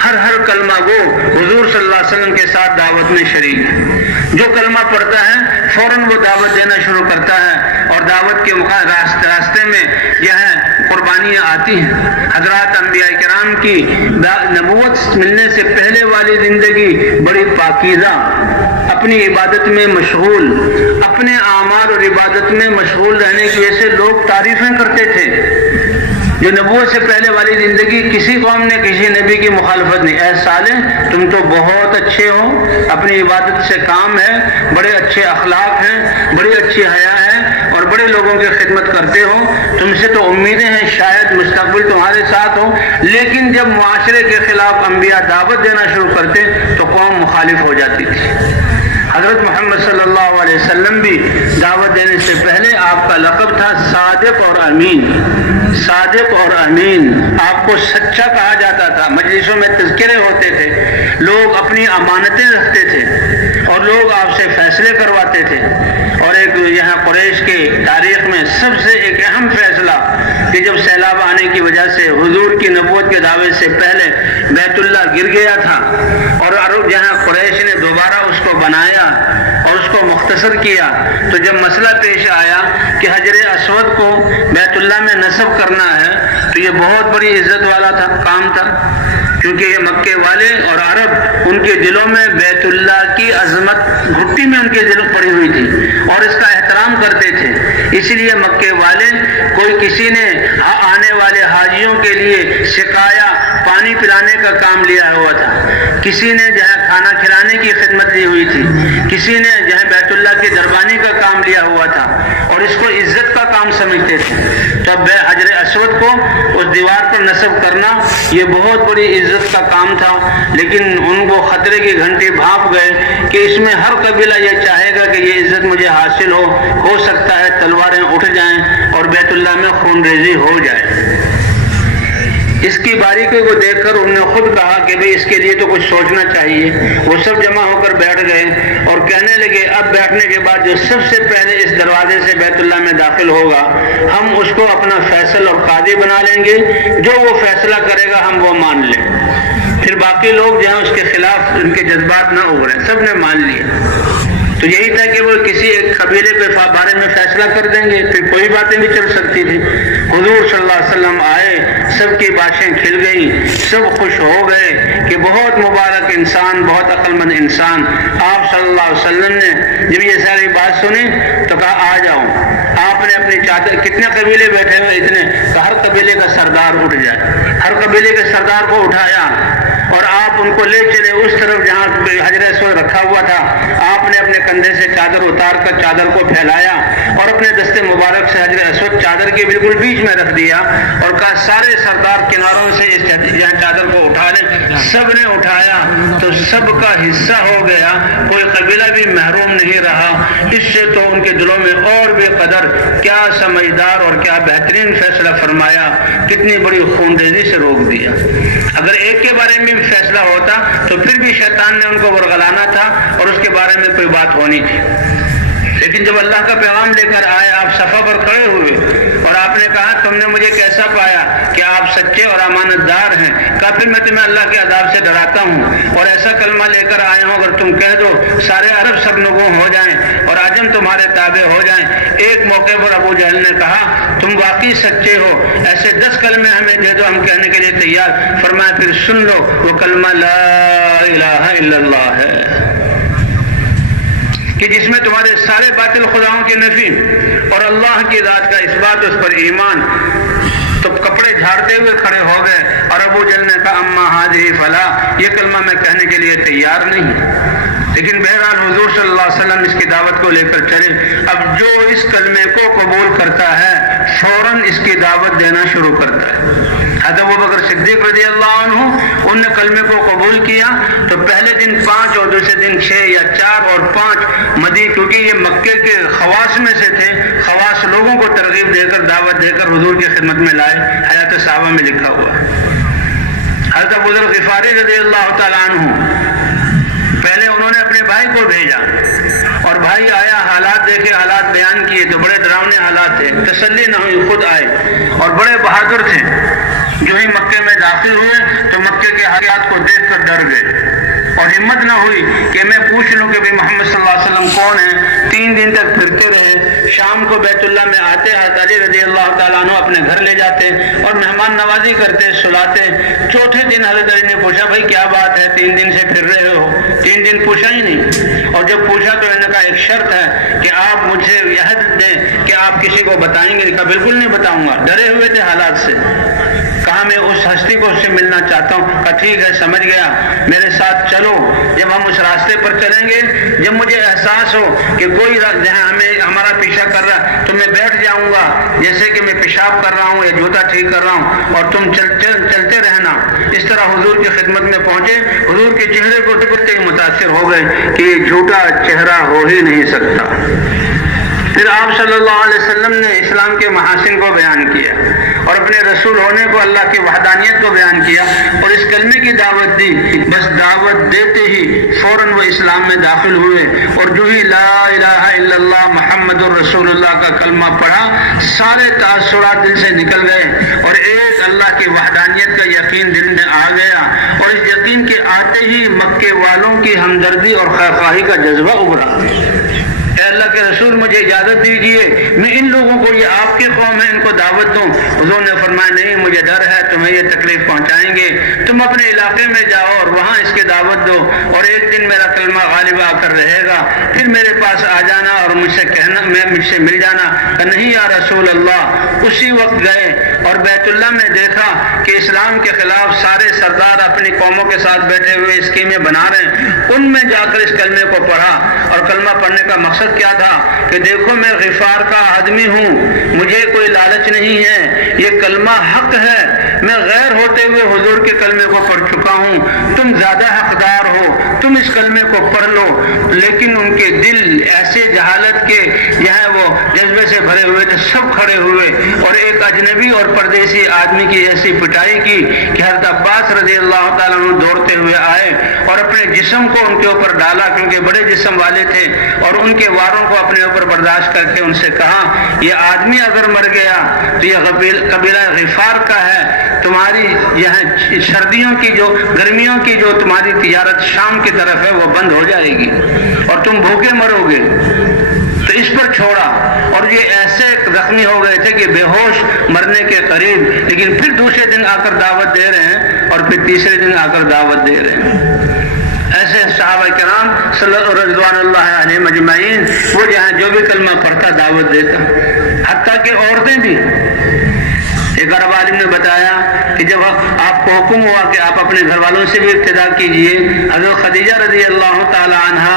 ہر کلمہ گو حضور صلی اللہ علیہ وسلم کے ساتھ دعوت میں شریک ہے۔ جو کلمہ پڑھتا ہے فوراً وہ دعوت دینا شروع کرتا ہے، اور دعوت کے راستے میں جو ہے قربانیاں آتی ہیں۔ حضرات انبیاء کرام کی نبوت ملنے سے پہلے والی زندگی بڑی پاکیزہ، اپنی عبادت میں مشغول، اپنے اعمال اور عبادت میں مشغول رہنے کی وجہ سے لوگ تعریفیں کرتے تھے۔ جو نبوت سے پہلے والی زندگی کسی قوم نے کسی نبی کی مخالفت نہیں، اے صالح تم تو بہت اچھے ہو، اپنی عبادت سے کام ہے، بڑے اچھے اخلاق ہیں، بڑی اچھی حیا ہے اور بڑے لوگوں کی خدمت کرتے ہو، تم سے تو امیدیں ہیں شاید مستقبل تمہارے ساتھ ہو۔ لیکن جب معاشرے کے خلاف انبیاء دعوت دینا شروع کرتے تو قوم مخالف ہو جاتی تھی۔ حضرت محمد صلی اللہ علیہ وسلم بھی دعوت دینے سے پہلے آپ کا لقب تھا صادق اور امین، صادق اور امین، آپ کو سچا کہا جاتا تھا۔ مجلسوں میں تذکرے ہوتے تھے، لوگ اپنی امانتیں رکھتے تھے اور لوگ آپ سے فیصلے کرواتے تھے۔ اور ایک یہاں قریش کے تاریخ میں سب سے ایک اہم فیصلہ کہ جب سیلاب آنے کی وجہ سے حضور کی نبوت کے دعوے سے پہلے بیت اللہ گر گیا تھا اور عرب جہاں قریش نے دوبارہ اس کو بنایا اور اس کو مختصر کیا، تو جب مسئلہ پیش آیا کہ حجر اسود کو بیت اللہ میں نصب کرنا ہے تو یہ بہت بڑی عزت والا کام تھا، کیونکہ یہ مکے والے اور عرب ان کے دلوں میں بیت اللہ کی عظمت گھٹی میں ان کے دل پڑی ہوئی تھی اور اس کا احترام کرتے تھے۔ اسی لیے مکے والے کوئی کسی نے آنے والے حاجیوں کے لیے سقایا پانی پلانے کا کام لیا ہوا تھا، کسی نے جہاں کھانا کھلانے کی خدمت لی ہوئی تھی، کسی نے جہاں بیت اللہ کی دربانی کا کام لیا ہوا تھا اور اس کو عزت کا کام سمجھتے تھے۔ تو حجر اسود کو اس دیوار پر نصب کرنا یہ بہت بڑی عزت کا کام تھا، لیکن ان کو خطرے کی گھنٹی بھانپ گئے کہ اس میں ہر قبیلہ یہ چاہے گا کہ یہ عزت مجھے حاصل ہو سکتا ہے تلواریں اٹھ جائیں اور بیت اللہ میں خون ریزی ہو جائے۔ اس کی باریکی کو دیکھ کر انہوں نے خود کہا کہ بھئی اس کے لیے تو کچھ سوچنا چاہیے۔ وہ سب جمع ہو کر بیٹھ گئے اور کہنے لگے اب بیٹھنے کے بعد جو سب سے پہلے اس دروازے سے بیت اللہ میں داخل ہوگا ہم اس کو اپنا فیصل اور قاضی بنا لیں گے، جو وہ فیصلہ کرے گا ہم وہ مان لیں۔ پھر باقی لوگ جہاں اس کے خلاف ان کے جذبات نہ ابھریں، سب نے مان لیے۔ تو یہی تھا کہ وہ کسی ایک قبیلے کے بارے میں فیصلہ کر دیں گے، پھر کوئی باتیں بھی چل سکتی تھی۔ حضور صلی اللہ علیہ وسلم آئے، سب کی باشیں کھل گئیں، سب خوش ہو گئے کہ بہت مبارک انسان، بہت عقل مند انسان۔ آپ صلی اللہ علیہ وسلم نے جب یہ ساری بات سنی تو کہا آ جاؤ۔ آپ نے اپنی چادر، کتنے قبیلے بیٹھے ہوئے اتنے، کہ ہر قبیلے کا سردار اٹھ جائے، ہر قبیلے کے سردار کو اٹھایا اور آپ ان کو لے چلے اس طرف جہاں حجر اسود رکھا ہوا تھا۔ آپ نے اپنے کندھے سے چادر اتار کر چادر کو پھیلایا اور اپنے دستے مبارک سے حجر اسود چادر کے بالکل بیچ میں رکھ دیا اور کہا سارے سردار کناروں سے اس چادر کو اٹھا لیں۔ سب نے اٹھایا تو سب کا حصہ ہو گیا، کوئی قبیلہ بھی محروم نہیں رہا۔ اس سے تو ان کے دلوں میں اور بھی قدر کیا سمجھدار اور کیا بہترین فیصلہ فرمایا، کتنی بڑی خون ریزی سے روک دیا۔ اگر ایک کے بارے میں فیصلہ ہوتا تو پھر بھی شیطان نے ان کو ورغلانا تھا اور اس کے بارے میں کوئی بات ہونی تھی، لیکن جب اللہ کا پیغام لے کر آئے، آپ صفا پر کھڑے ہوئے اور آپ نے کہا تم نے مجھے کیسا پایا کہ آپ سچے اور امانت دار ہیں؟ کہا پھر میں تمہیں اللہ کے عذاب سے ڈراتا ہوں اور ایسا کلمہ لے کر آیا ہوں اگر تم کہہ دو سارے عرب سرنگوں ہو جائیں اور عجم تمہارے تابع ہو جائیں۔ ایک موقع پر ابو جہل نے کہا تم واقعی سچے ہو، ایسے 10 کلمے ہمیں دے دو، ہم کہنے کے لیے تیار۔ فرمایا پھر سن لو، وہ کلمہ لا الہ الا اللہ ہے کہ جس میں تمہارے سارے باطل خداؤں کی نفی اور اللہ کی ذات کا اس بات، اس پر ایمان۔ تو کپڑے جھاڑتے ہوئے کھڑے ہو گئے اور ابو جہل نے کہا اما ہذہ فلا، یہ کلمہ میں کہنے کے لیے تیار نہیں۔ لیکن بہرحال حضور صلی اللہ علیہ وسلم اس کی دعوت کو لے کر چلے۔ اب جو اس کلمے کو قبول کرتا ہے فوراً اس کی دعوت دینا شروع کرتا ہے۔ حضرت ابوبکر صدیق رضی اللہ عنہ ان نے کلمے کو قبول کیا تو پہلے دن 5 اور دوسرے دن 6 یا 4 اور 5 کیونکہ یہ مکے کے خواص میں سے تھے، خواص لوگوں کو ترغیب دے کر دعوت دے کر حضور کی خدمت میں لائے۔ حیات صحابہ میں لکھا ہوا حضرت ابو ذر غفاری رضی اللہ تعالیٰ عنہ پہلے انہوں نے اپنے بھائی کو بھیجا اور بھائی آیا، حالات دیکھے، حالات بیان کیے تو بڑے ڈراؤنے حالات تھے، تسلی نہ ہوئی، خود آئے اور بڑے بہادر تھے۔ جو ہی مکے میں داخل ہوئے تو مکے کے حالات کو دیکھ کر ڈر گئے اور ہمت نہ ہوئی کہ میں پوچھ لوں کہ محمد صلی اللہ علیہ وسلم کون ہے۔ 3 دن تک پھرتے رہے، شام کو بیت اللہ میں آتے، حضرت علی رضی اللہ تعالیٰ عنہ اپنے گھر لے جاتے اور مہمان نوازی کرتے، سلاتے۔ چوتھے دن حضرت علی نے پوچھا بھائی کیا بات ہے، 3 دن سے پھر رہے ہو؟ 3 دن پوچھا ہی نہیں، اور جب پوچھا تو انہوں نے کہا ایک شرط ہے کہ آپ مجھے عہد دیں کہ آپ کسی کو بتائیں گے؟ کہا بالکل نہیں بتاؤں گا۔ ڈرے ہوئے تھے حالات سے، کہا میں اس ہستی کو اس سے ملنا چاہتا ہوں۔ کہا ٹھیک ہے، سمجھ گیا، میرے ساتھ چلو۔ جب ہم اس راستے پر چلیں گے، جب مجھے احساس ہو کہ کوئی جہاں ہمارا پیچھا کر رہا تو میں بیٹھ جاؤں گا، جیسے کہ میں پیشاب کر رہا ہوں یا جوتا ٹھیک کر رہا ہوں، اور تم چلتے رہنا۔ اس طرح حضور کی خدمت میں پہنچے، حضور کے چہرے کو دیکھتے ہی متاثر ہو گئے کہ یہ جھوٹا چہرہ ہو ہی نہیں سکتا۔ پھر آپ صلی اللہ علیہ وسلم نے اسلام کے محاسن کو بیان کیا اور اپنے رسول ہونے کو، اللہ کی وحدانیت کو بیان کیا اور اس کلمے کی دعوت دی۔ بس دعوت دیتے ہی فوراً وہ اسلام میں داخل ہوئے اور جو ہی لا الہ الا اللہ محمد الرسول اللہ کا کلمہ پڑھا، سارے تاثرات دل سے نکل گئے اور ایک اللہ کی وحدانیت کا یقین دل میں آ گیا، اور اس یقین کے آتے ہی مکے والوں کی ہمدردی اور خیرخواہی کا جذبہ ابھرا۔ اے اللہ کے رسول مجھے اجازت دیجیے میں ان لوگوں کو، یہ آپ کی قوم ہے، ان کو دعوت دوں۔ حضور نے فرمایا نہیں، مجھے ڈر ہے تمہیں یہ تکلیف پہنچائیں گے، تم اپنے علاقے میں جاؤ اور وہاں اس کی دعوت دو، اور ایک دن میرا کلمہ غالب آ کر رہے گا، پھر میرے پاس آ جانا اور مجھ سے کہنا، مجھ سے مل جانا۔ کہ نہیں یا رسول اللہ۔ اسی وقت گئے اور بیت اللہ میں دیکھا کہ اسلام کے خلاف سارے سردار اپنی قوموں کے ساتھ بیٹھے ہوئے اسکیمیں بنا رہے ہیں، ان میں جا کر اس کلمے کو پڑھا، اور کلمہ پڑھنے کا مقصد کیا تھا کہ دیکھو میں غفار کا آدمی ہوں، مجھے کوئی لالچ نہیں ہے، یہ کلمہ حق ہے، میں غیر ہوتے ہوئے حضور کے کلمے کو پڑھ چکا ہوں، تم زیادہ حقدار ہو، تم اس کلمے کو پڑھ لو۔ لیکن ان کے دل ایسے جہالت کے جہاں وہ جذبے سے بھرے ہوئے تھے، سب کھڑے ہوئے اور ایک اجنبی اور پردیسی آدمی کی ایسی پٹائی کی کہ حضرت عباس رضی اللہ تعالیٰ عنہ دوڑتے ہوئے آئے اور اپنے جسم کو ان کے اوپر ڈالا، کیونکہ بڑے جسم والے تھے، اور ان کے واروں کو اپنے اوپر برداشت کر کے ان سے کہا یہ آدمی اگر مر گیا تو یہ قبیلہ غفار کا ہے، تمہاری یہاں سردیوں کی گرمیوں کی جو تمہاری تجارت شام کی طرف ہے وہ بند ہو جائے گی اور تم بھوکے مرو گے۔ تو اس پر چھوڑا، اور یہ ایسے زخمی ہو گئے تھے کہ بے ہوش مرنے کے قریب، لیکن پھر دوسرے دن آ کر دعوت دے رہے ہیں اور پھر تیسرے دن آ کر دعوت دے رہے ہیں۔ ایسے صحابہ کرام رضوان اللہ علیہ مجمعین، وہ جہاں جو بھی کلمہ پڑھتا دعوت دیتا، حتیٰ کہ عورتیں بھی۔ ایک عرب عالم نے بتایا کہ جب آپ کو حکم ہوا کہ آپ اپنے گھر والوں سے بھی ابتدا کیجئے، حضرت خدیجہ رضی اللہ تعالی عنہا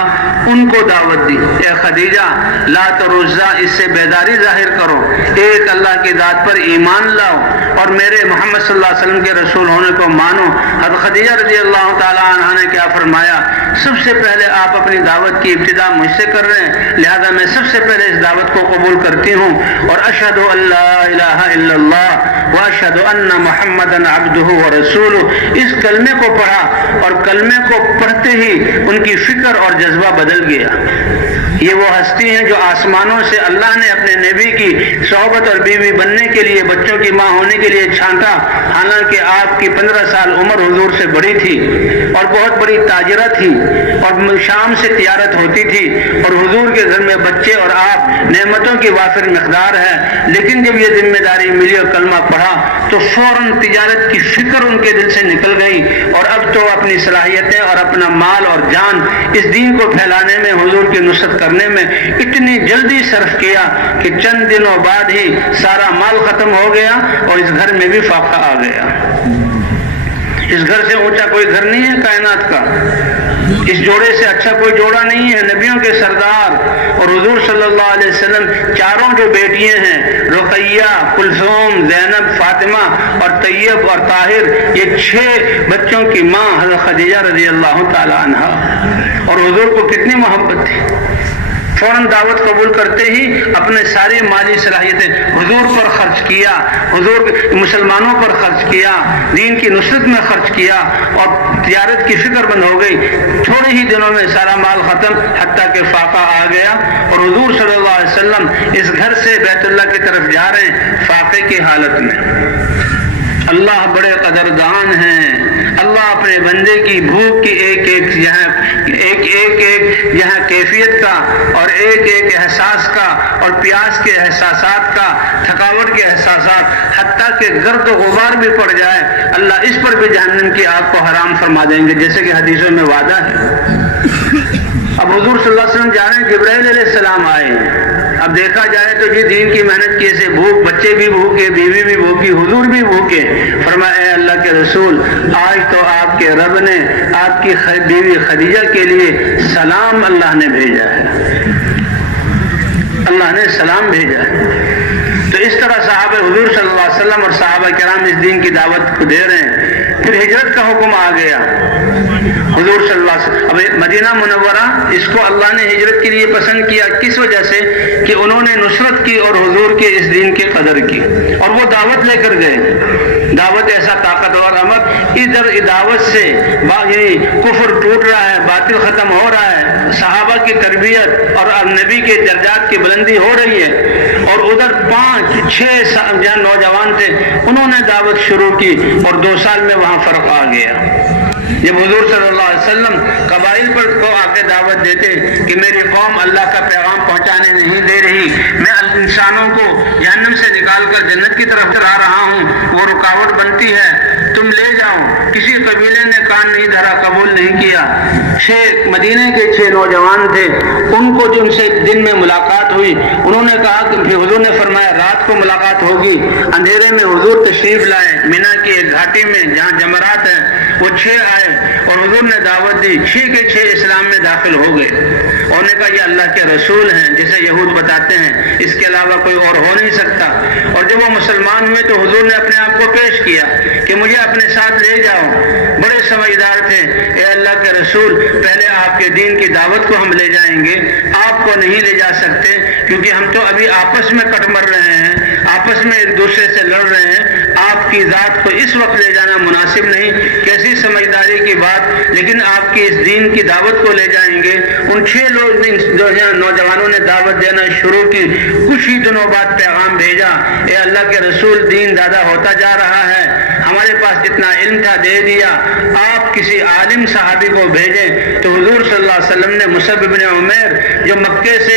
ان کو دعوت دی، اے خدیجہ لا ترزا، اس سے بیداری ظاہر کرو، ایک اللہ کی ذات پر ایمان لاؤ اور میرے محمد صلی اللہ علیہ وسلم کے رسول ہونے کو مانو۔ حضرت خدیجہ رضی اللہ تعالی عنہا نے کیا فرمایا، سب سے پہلے آپ اپنی دعوت کی ابتدا مجھ سے کر رہے ہیں، لہذا میں سب سے پہلے اس دعوت کو قبول کرتی ہوں، اور اشہد ان لا الہ الا اللہ واشہد ان محمدًا عبدہ ورسولہ، اس کلمے کو پڑھا اور کلمے کو پڑھتے ہی ان کی فکر اور جذبہ بدل گیا۔ یہ وہ ہستی ہیں جو آسمانوں سے اللہ نے اپنے نبی کی صحبت اور بیوی بننے کے لیے، بچوں کی ماں ہونے کے لیے چھانٹا، حالانکہ آپ کی 15 سال عمر حضور سے بڑی تھی اور بہت بڑی تاجرہ تھی اور شام سے تجارت ہوتی تھی، اور حضور کے گھر میں بچے اور آپ نعمتوں کی وافر مقدار ہے، لیکن جب یہ ذمہ داری ملی اور کلمہ پڑھا تو فوراً تجارت کی فکر ان کے دل سے نکل گئی، اور اب تو اپنی صلاحیتیں اور اپنا مال اور جان اس دین کو پھیلانے میں، حضور کی نصرت کرنے میں اتنی جلدی صرف کیا کہ چند دنوں بعد ہی سارا مال ختم ہو گیا اور اس گھر میں بھی فاقہ آ گیا۔ اس گھر سے اونچا کوئی گھر نہیں ہے کائنات کا، اس جوڑے سے اچھا کوئی جوڑا نہیں ہے۔ نبیوں کے سردار اور حضور صلی اللہ علیہ وسلم چاروں جو بیٹیاں ہیں، رقیہ، کلثوم، زینب، فاطمہ اور طیب اور طاہر، یہ 6 بچوں کی ماں حضرت خدیجہ رضی اللہ تعالی عنہا، اور حضور کو کتنی محبت تھی، فوراً دعوت قبول کرتے ہی اپنے ساری مالی صلاحیتیں حضور پر خرچ کیا، حضور مسلمانوں پر خرچ کیا، دین کی نصرت میں خرچ کیا، اور تجارت کی فکر بند ہو گئی۔ تھوڑے ہی دنوں میں سارا مال ختم، حتیٰ کہ فاقہ آ گیا، اور حضور صلی اللہ علیہ وسلم اس گھر سے بیت اللہ کی طرف جا رہے ہیں فاقے کی حالت میں۔ اللہ بڑے قدردان ہیں، اللہ اپنے بندے کی بھوک کی ایک یہاں کیفیت کا اور ایک احساس کا اور پیاس کے احساسات کا، تھکاوٹ کے احساسات، حتیٰ کہ گرد و غبار بھی پڑ جائے، اللہ اس پر بھی جہنم کی آگ کو حرام فرما دیں گے، جیسے کہ حدیثوں میں وعدہ ہے۔ اب حضور صلی اللہ علیہ وسلم جا رہے ہیں، جبرائیل علیہ السلام آئے۔ اب دیکھا جائے تو جی دین کی محنت کی سے بھوک، بچے بھی بھوکے، بیوی بھی بھوکی، حضور بھی بھوکے۔ فرمایا اے اللہ کے رسول، آج تو آپ کے رب نے آپ کی بیوی خدیجہ کے لیے سلام اللہ نے بھیجا ہے، اللہ نے سلام بھیجا ہے۔ تو اس طرح صحابہ حضور صلی اللہ علیہ وسلم اور صحابہ کرام اس دین کی دعوت کو دے رہے ہیں۔ پھر ہجرت کا حکم آ گیا حضور صلی اللہ علیہ وسلم۔ اب مدینہ منورہ اس کو اللہ نے ہجرت کے لیے پسند کیا، کس وجہ سے؟ کہ انہوں نے نصرت کی اور حضور کے اس دین کی قدر کی، اور وہ دعوت لے کر گئے۔ دعوت ایسا طاقتور عمل، ادھر دعوت سے کفر ٹوٹ رہا ہے، باطل ختم ہو رہا ہے، صحابہ کی تربیت اور نبی کے درجات کی بلندی ہو رہی ہے، اور ادھر 5-6 جہاں نوجوان تھے انہوں نے دعوت شروع کی، اور 2 سال میں وہاں فرق آ گیا۔ جب حضور صلی اللہ علیہ وسلم قبائل پر کو آ کے دعوت دیتے کہ میری قوم اللہ کا پیغام پہنچانے نہیں دے رہی، میں انسانوں کو جہنم سے نکال کر جنت کی طرف لا رہا ہوں، وہ رکاوٹ بنتی ہے، تم لے جاؤ۔ کسی قبیلے نے کان نہیں دھرا، قبول نہیں کیا۔ 6 مدینے کے 6 نوجوان تھے، ان کو جن سے دن میں ملاقات ہوئی، انہوں نے کہا کہ حضور نے فرمایا رات کو ملاقات ہوگی۔ اندھیرے میں حضور تشریف لائے مینا کی ایک گھاٹی میں جہاں جمرات ہیں، وہ 6 آئے اور حضور نے دعوت دی، 6 کے 6 اسلام میں داخل ہو گئے، اور نے کہا یہ اللہ کے رسول ہیں جسے یہود بتاتے ہیں، اس کے علاوہ کوئی اور ہو نہیں سکتا۔ اور جب وہ مسلمان ہوئے تو حضور نے اپنے آپ کو پیش کیا کہ مجھے اپنے ساتھ لے جاؤ۔ بڑے سمجھدار تھے، اے اللہ کے رسول پہلے آپ کے دین کی دعوت کو ہم لے جائیں گے، آپ کو نہیں لے جا سکتے، کیونکہ ہم تو ابھی آپس میں کٹ مر رہے ہیں، آپس میں ایک دوسرے سے لڑ رہے ہیں، آپ کی ذات کو اس وقت لے جانا مناسب نہیں۔ کیسی سمجھداری کی بات، لیکن آپ کی اس دین کی دعوت کو لے جائیں گے۔ ان 6 نوجوانوں نے دعوت دینا شروع کی، کچھ ہی دنوں بعد پیغام بھیجا، اے اللہ کے رسول دین دادا ہوتا جا رہا ہے، ہمارے پاس جتنا علم تھا دے دیا، آپ کسی عالم صحابی کو بھیجیں۔ تو حضور صلی اللہ علیہ وسلم نے مصعب بن عمیر جو مکے سے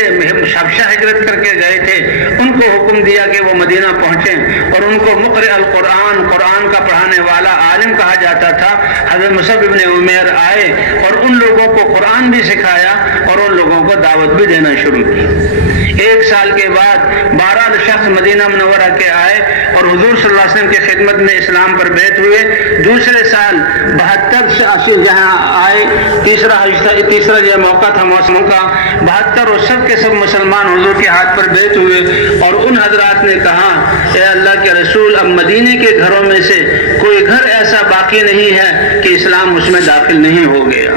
حبشہ ہجرت کر کے گئے تھے، ان کو حکم دیا کہ وہ مدینہ پہنچیں، اور ان کو مقرئ القرآن، قرآن کا پڑھانے والا عالم کہا جاتا تھا۔ حضرت مصعب بن عمیر آئے اور ان لوگوں کو قرآن بھی سکھایا اور ان لوگوں کو دعوت بھی دینا شروع کی۔ 1 سال کے بعد 12 شخص مدینہ منورہ کے آئے اور حضور صلی اللہ علیہ وسلم کی خدمت میں اسلام پر بیعت ہوئے۔ دوسرے سال 72 شخص جہاں آئے، تیسرا یہ موقع تھا موسم کا، 72 اور سب کے سب مسلمان حضور کے ہاتھ پر بیعت ہوئے، اور ان حضرات نے کہا اے اللہ کے رسول اب مدینے کے گھروں میں سے کوئی گھر ایسا باقی نہیں ہے کہ اسلام اس میں داخل نہیں ہو گیا۔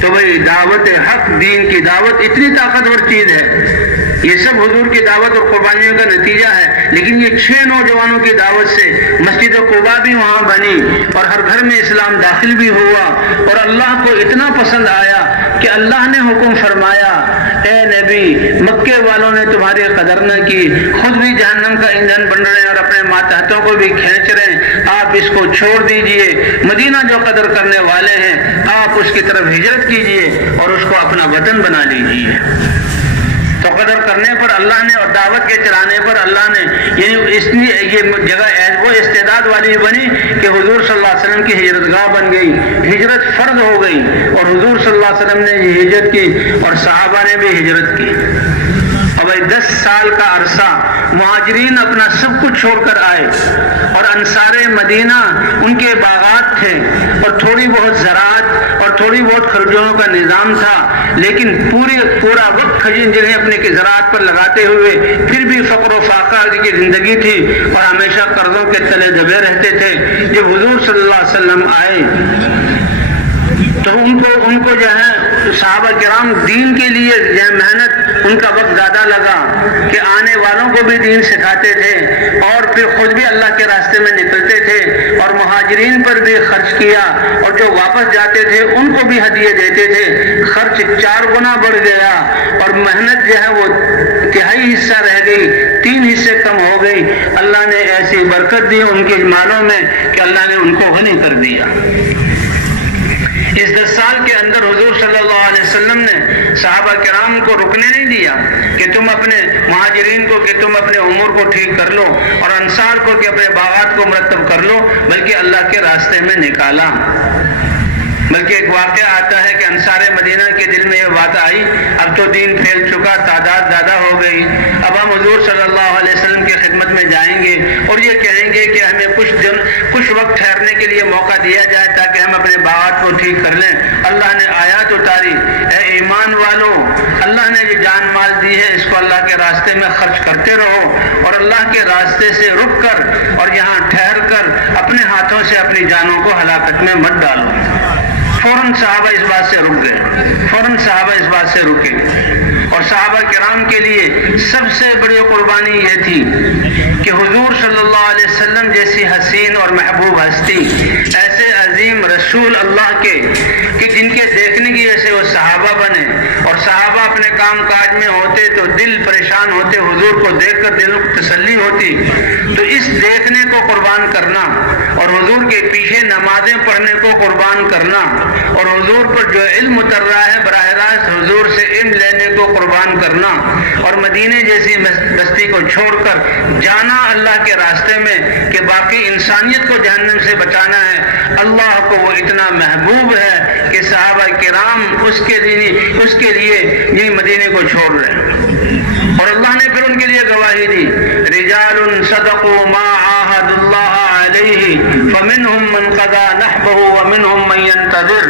تو بھائی دعوت حق، دین کی دعوت اتنی طاقتور چیز ہے، یہ سب حضور کی دعوت اور قربانیوں کا نتیجہ ہے، لیکن یہ 6 نوجوانوں کی دعوت سے مسجد قباء بھی وہاں بنی اور ہر گھر میں اسلام داخل بھی ہوا، اور اللہ کو اتنا پسند آیا کہ اللہ نے حکم فرمایا اے نبی مکے والوں نے تمہاری قدر نہ کی، خود بھی جہنم کا ایندھن بن رہے ہیں اور اپنے ماتحتوں کو بھی کھینچ رہے ہیں، آپ اس کو چھوڑ دیجئے، مدینہ جو قدر کرنے والے ہیں آپ اس کی طرف ہجرت کیجئے اور اس کو اپنا وطن بنا لیجئے۔ تو قدر کرنے پر اللہ نے اور دعوت کے چلانے پر اللہ نے، یعنی اس لیے یہ جگہ وہ استعداد والی بنی کہ حضور صلی اللہ علیہ وسلم کی ہجرت گاہ بن گئی، ہجرت فرض ہو گئی، اور حضور صلی اللہ علیہ وسلم نے ہجرت کی اور صحابہ نے بھی ہجرت کی۔ اب بھائی 10 سال کا عرصہ مہاجرین اپنا سب کچھ چھوڑ کر آئے، اور انصار مدینہ ان کے باغات تھے اور تھوڑی بہت زراعت اور تھوڑی بہت خرچوں کا نظام تھا، لیکن پورا وقت جنہیں اپنے کی زراعت پر لگاتے ہوئے پھر بھی فقر و فاقہ کی زندگی تھی اور ہمیشہ قرضوں کے تلے دبے رہتے تھے۔ جب حضور صلی اللہ علیہ وسلم آئے تو ان کو جو ہے صحابہ کرام دین کے لیے جو ہے محنت، ان کا وقت زیادہ لگا کہ آنے والوں کو بھی دین سکھاتے تھے اور پھر خود بھی اللہ کے راستے میں نکلتے تھے اور مہاجرین پر بھی خرچ کیا، اور جو واپس جاتے تھے ان کو بھی ہدیے دیتے تھے۔ خرچ 4 گنا بڑھ گیا اور محنت جو ہے وہ تہائی حصہ رہ گئی، 3 حصے کم ہو گئی۔ اللہ نے ایسی برکت دی ان کے مالوں میں کہ اللہ نے ان کو غنی کر دیا۔ اس 10 سال کے اندر حضور صلی اللہ علیہ وسلم نے صحابہ کرام کو رکنے نہیں دیا کہ تم اپنے مہاجرین کو کہ تم اپنے امور کو ٹھیک کر لو اور انصار کو کہ اپنے باغات کو مرتب کر لو، بلکہ اللہ کے راستے میں نکالا۔ بلکہ ایک واقعہ آتا ہے کہ انصار مدینہ کے دل میں یہ بات آئی، اب تو دین پھیل چکا، تعداد زیادہ ہو گئی، اب ہم حضور صلی اللہ علیہ وسلم کی خدمت میں جائیں گے اور یہ کہیں گے کہ ہمیں کچھ وقت ٹھہرنے کے لیے موقع دیا جائے تاکہ ہم اپنے باغات کو ٹھیک کر لیں۔ اللہ نے آیات اتاری، اے ایمان والو، اللہ نے جو جان مال دی ہے اس کو اللہ کے راستے میں خرچ کرتے رہو اور اللہ کے راستے سے رک کر اور یہاں ٹھہر کر اپنے ہاتھوں سے اپنی جانوں کو ہلاکت میں مت ڈالو۔ فوراً صحابہ اس بات سے رک گئے، فوراً صحابہ اس بات سے رکے، اور صحابہ کرام کے لیے سب سے بڑی قربانی یہ تھی کہ حضور صلی اللہ علیہ وسلم جیسی حسین اور محبوب ہستی، ایسے عظیم رسول اللہ کے کہ جن کے دیکھنے کی وجہ سے وہ صحابہ بنے، اور صحابہ اپنے کام کاج میں ہوتے تو دل پریشان ہوتے، حضور کو دیکھ کر دلوں کو تسلی ہوتی، تو اس دیکھنے کو قربان کرنا اور حضور کے پیچھے نمازیں پڑھنے کو قربان کرنا اور حضور پر جو علم اتر رہا ہے براہ راست حضور سے علم لینے کو قربان کرنا اور مدینے جیسی بستی کو چھوڑ کر جانا اللہ کے راستے میں کہ باقی انسانیت کو جہنم سے بچانا ہے، اللہ کو وہ اتنا محبوب ہے کہ صحابہ کرام اس کے لیے یہ مدینے کو چھوڑ رہے ہیں۔ اور اللہ نے پھر ان کے لیے گواہی دی، رجال صدقوا ما عاهدوا الله علیہ فمنهم من قضى نحبه ومنهم من ينتظر،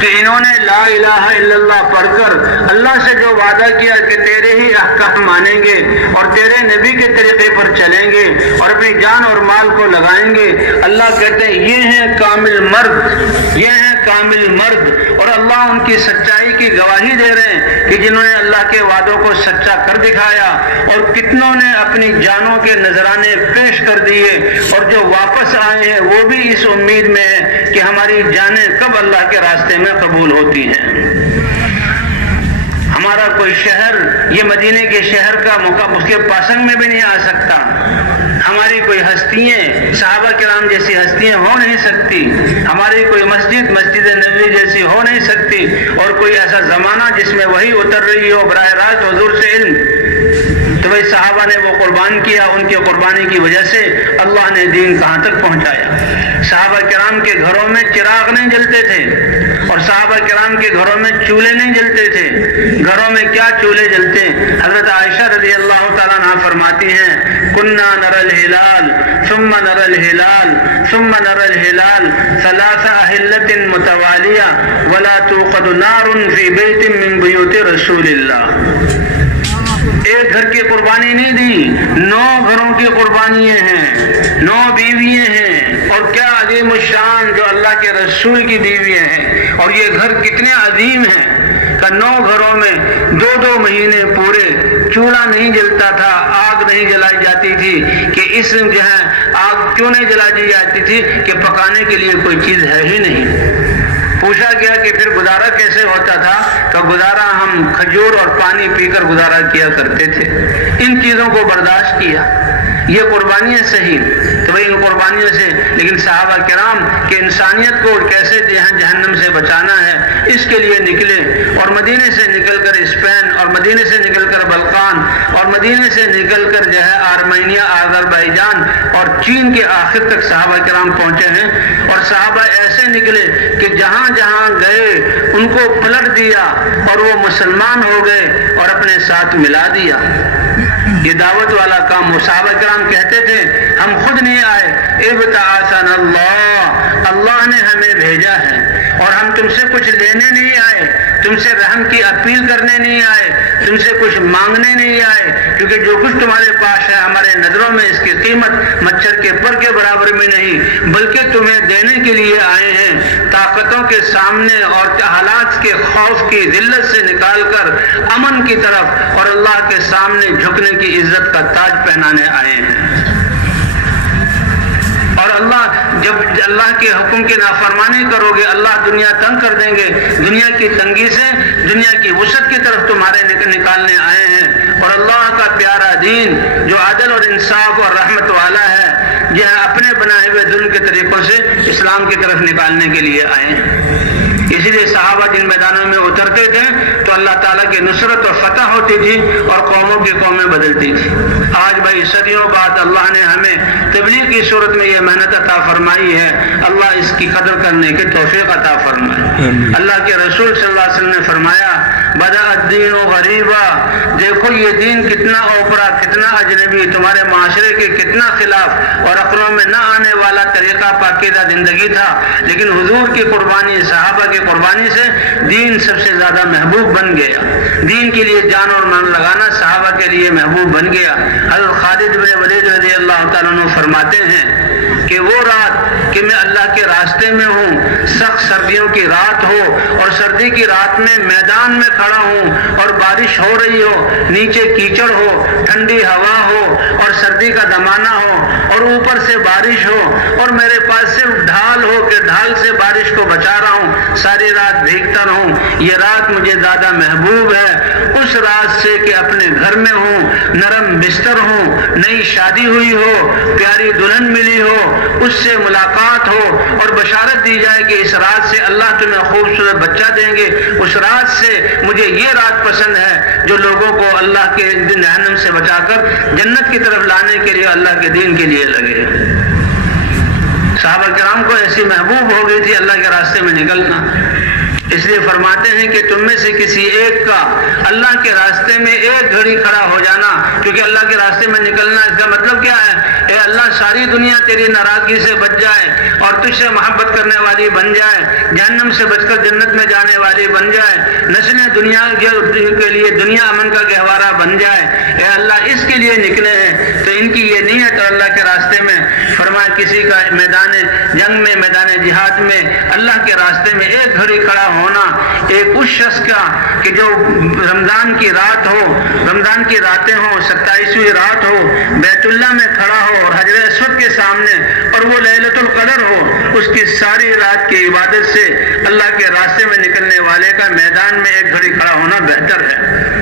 کہ انہوں نے لا الہ الا اللہ پڑھ کر اللہ سے جو وعدہ کیا کہ تیرے ہی احکام مانیں گے اور تیرے نبی کے طریقے پر چلیں گے اور اپنی جان اور مال کو لگائیں گے، اللہ کہتے ہیں یہ ہیں کامل مرد، یہ ہیں کامل مرد، اور اللہ ان کی سچائی کی گواہی دے رہے ہیں کہ جنہوں نے اللہ کے وعدوں کو سچا کر دکھایا اور کتنوں نے اپنی جانوں کے نذرانے پیش کر دیے، اور جو واپس آئے ہیں وہ بھی اس امید میں ہیں کہ ہماری جانیں کب اللہ کے راستے میں قبول ہوتی ہیں۔ ہمارا کوئی شہر یہ مدینے کے شہر کا موقع اس کے پاسنگ میں بھی نہیں آ سکتا، ہماری کوئی ہستیاں صحابہ کرام جیسی ہستیاں ہو نہیں سکتی، ہماری کوئی مسجد نبوی جیسی ہو نہیں سکتی، اور کوئی ایسا زمانہ جس میں وہی اتر رہی ہو براہ راست حضور سے علم، تو بھائی صحابہ نے وہ قربان کیا، ان کی قربانی کی وجہ سے اللہ نے دین کہاں تک پہنچایا۔ صحابہ کرام کے گھروں میں چراغ نہیں جلتے تھے اور صحابہ کرام کے گھروں میں چولہے نہیں جلتے تھے، گھروں میں کیا چولہے جلتے ہیں؟ حضرت عائشہ رضی اللہ تعالیٰ عنہا فرماتی ہیں، کنا نرى الهلال ثم نرى الهلال ثم نرى الهلال 3 أهلة متوالية ولا توقد نار في بيت من بيوت رسول اللہ۔ ایک گھر کی قربانی نہیں دی، 9 گھروں کی قربانیاں ہیں، 9 بیویاں ہیں، اور کیا عظیم الشان جو اللہ کے رسول کی بیویاں ہیں، اور یہ گھر کتنے عظیم ہیں کہ 9 گھروں میں 2 مہینے پورے چولہا نہیں جلتا تھا، آگ نہیں جلائی جاتی تھی کہ اس جو ہے آگ کیوں نہیں جلائی جاتی تھی کہ پکانے کے لیے کوئی چیز ہے ہی نہیں۔ پوچھا گیا کہ پھر گزارا کیسے ہوتا تھا؟ تو گزارا ہم کھجور اور پانی پی کر گزارا کیا کرتے تھے، ان چیزوں کو برداشت کیا۔ یہ قربانیاں صحیح، تو بھائی ان قربانیوں سے لیکن صحابہ کرام کہ انسانیت کو کیسے جہنم سے بچانا ہے اس کے لیے نکلے، اور مدینے سے نکل کر اسپین، اور مدینے سے نکل کر بلقان، اور مدینے سے نکل کر جو ہے آرمینیا، آذربائیجان اور چین کے آخر تک صحابہ کرام پہنچے ہیں۔ اور صحابہ ایسے نکلے کہ جہاں جہاں گئے ان کو پلٹ دیا اور وہ مسلمان ہو گئے اور اپنے ساتھ ملا دیا۔ یہ دعوت والا کام، صحابہ کرام کہتے تھے ہم خود نہیں آئے، ابتعثنا اللہ، اللہ نے ہمیں بھیجا ہے، اور ہم تم سے کچھ لینے نہیں آئے، تم سے رحم کی اپیل کرنے نہیں آئے، تم سے کچھ مانگنے نہیں آئے، کیونکہ جو کچھ تمہارے پاس ہے ہمارے نظروں میں اس کی قیمت مچھر کے پر کے برابر میں نہیں، بلکہ تمہیں دینے کے لیے آئے ہیں، طاقتوں کے سامنے اور حالات کے خوف کی ذلت سے نکال کر امن کی طرف اور اللہ کے سامنے جھکنے کی عزت کا تاج پہنانے آئے ہیں۔ اور جب اللہ کے حکم کی نافرمانی کرو گے، اللہ دنیا تنگ کر دیں گے، دنیا کی تنگی سے دنیا کی وسعت کی طرف تمہارے نکالنے آئے ہیں۔ اور اللہ کا پیارا دین جو عدل اور انصاف اور رحمت والا ہے، یہ اپنے بنائے ہوئے ظلم کے طریقوں سے اسلام کی طرف نکالنے کے لیے آئے ہیں۔ اسی لیے صحابہ جن میدانوں میں اترتے تھے تو اللہ تعالیٰ کی نصرت اور فتح ہوتی تھی اور قوموں کی قومیں بدلتی تھی۔ آج بھائی صدیوں بعد اللہ نے ہمیں تبلیغ کی صورت میں یہ محنت عطا فرمائی ہے، اللہ اس کی قدر کرنے کی توفیق عطا فرمائے۔ اللہ کے رسول صلی اللہ علیہ وسلم نے فرمایا بدأ الدین غریبا، دیکھو یہ دین کتنا اوپرا، کتنا اجنبی، تمہارے معاشرے کے کتنا خلاف اور عقلوں میں نہ آنے والا طریقہ پاکیزہ زندگی تھا، لیکن حضور کی قربانی، صحابہ کی قربانی سے دین سب سے زیادہ محبوب بن گیا۔ دین کے لیے جان اور مان لگانا صحابہ کے لیے محبوب بن گیا۔ حضرت خالد بن ولید رضی اللہ تعالیٰ عنہ فرماتے ہیں کہ وہ رات کہ میں اللہ کے راستے میں ہوں، سخت سردیوں کی رات ہو اور سردی کی رات میں میدان میں کھڑا ہوں اور بارش ہو رہی ہو، نیچے کیچڑ ہو، ٹھنڈی ہوا ہو اور سردی کا زمانہ ہو اور اوپر سے بارش ہو اور میرے پاس صرف ڈھال ہو کہ ڈھال سے بارش کو بچا رہا ہوں، ساری رات بھیگتا رہوں، یہ رات مجھے زیادہ محبوب ہے اس رات سے کہ اپنے گھر میں ہوں، نرم بستر ہوں، نئی شادی ہوئی ہو، پیاری دلہن ملی ہو، اس سے ملاقات ہو اور بشارت دی جائے کہ اس رات سے اللہ تمہیں خوبصورت بچہ دیں گے، اس رات سے مجھے یہ رات پسند ہے جو لوگوں کو اللہ کے جہنم سے بچا کر جنت کی طرف لانے کے لیے اللہ کے دین کے لیے لگے۔ صحابہ کرام کو ایسی محبوب ہو گئی تھی اللہ کے راستے میں نکلنا، اس لیے فرماتے ہیں کہ تم میں سے کسی ایک کا اللہ کے راستے میں ایک گھڑی کھڑا ہو جانا، کیونکہ اللہ کے راستے میں نکلنا اس کا مطلب کیا ہے؟ اے اللہ ساری دنیا تیری ناراضگی سے بچ جائے اور تجھ سے محبت کرنے والی بن جائے، جہنم سے بچ کر جنت میں جانے والی بن جائے، نسلیں دنیا کے لیے دنیا امن کا گہوارہ بن جائے، اے اللہ اس کے لیے نکلے ہیں۔ تو ان کی یہ نیت اور اللہ کے راستے میں فرمایا کسی کا میدان جنگ میں، میدان جہاد میں اللہ کے راستے میں ایک گھڑی کھڑا ہونا، ایک اس شخص کا کہ جو رمضان کی رات ہو، رمضان کی راتیں ہوں، 27ویں رات ہو، بیت اللہ میں کھڑا ہو اور حجر اسود کے سامنے اور وہ لیلۃ القدر ہو، اس کی ساری رات کی عبادت سے اللہ کے راستے میں نکلنے والے کا میدان میں ایک گھڑی کھڑا ہونا بہتر ہے۔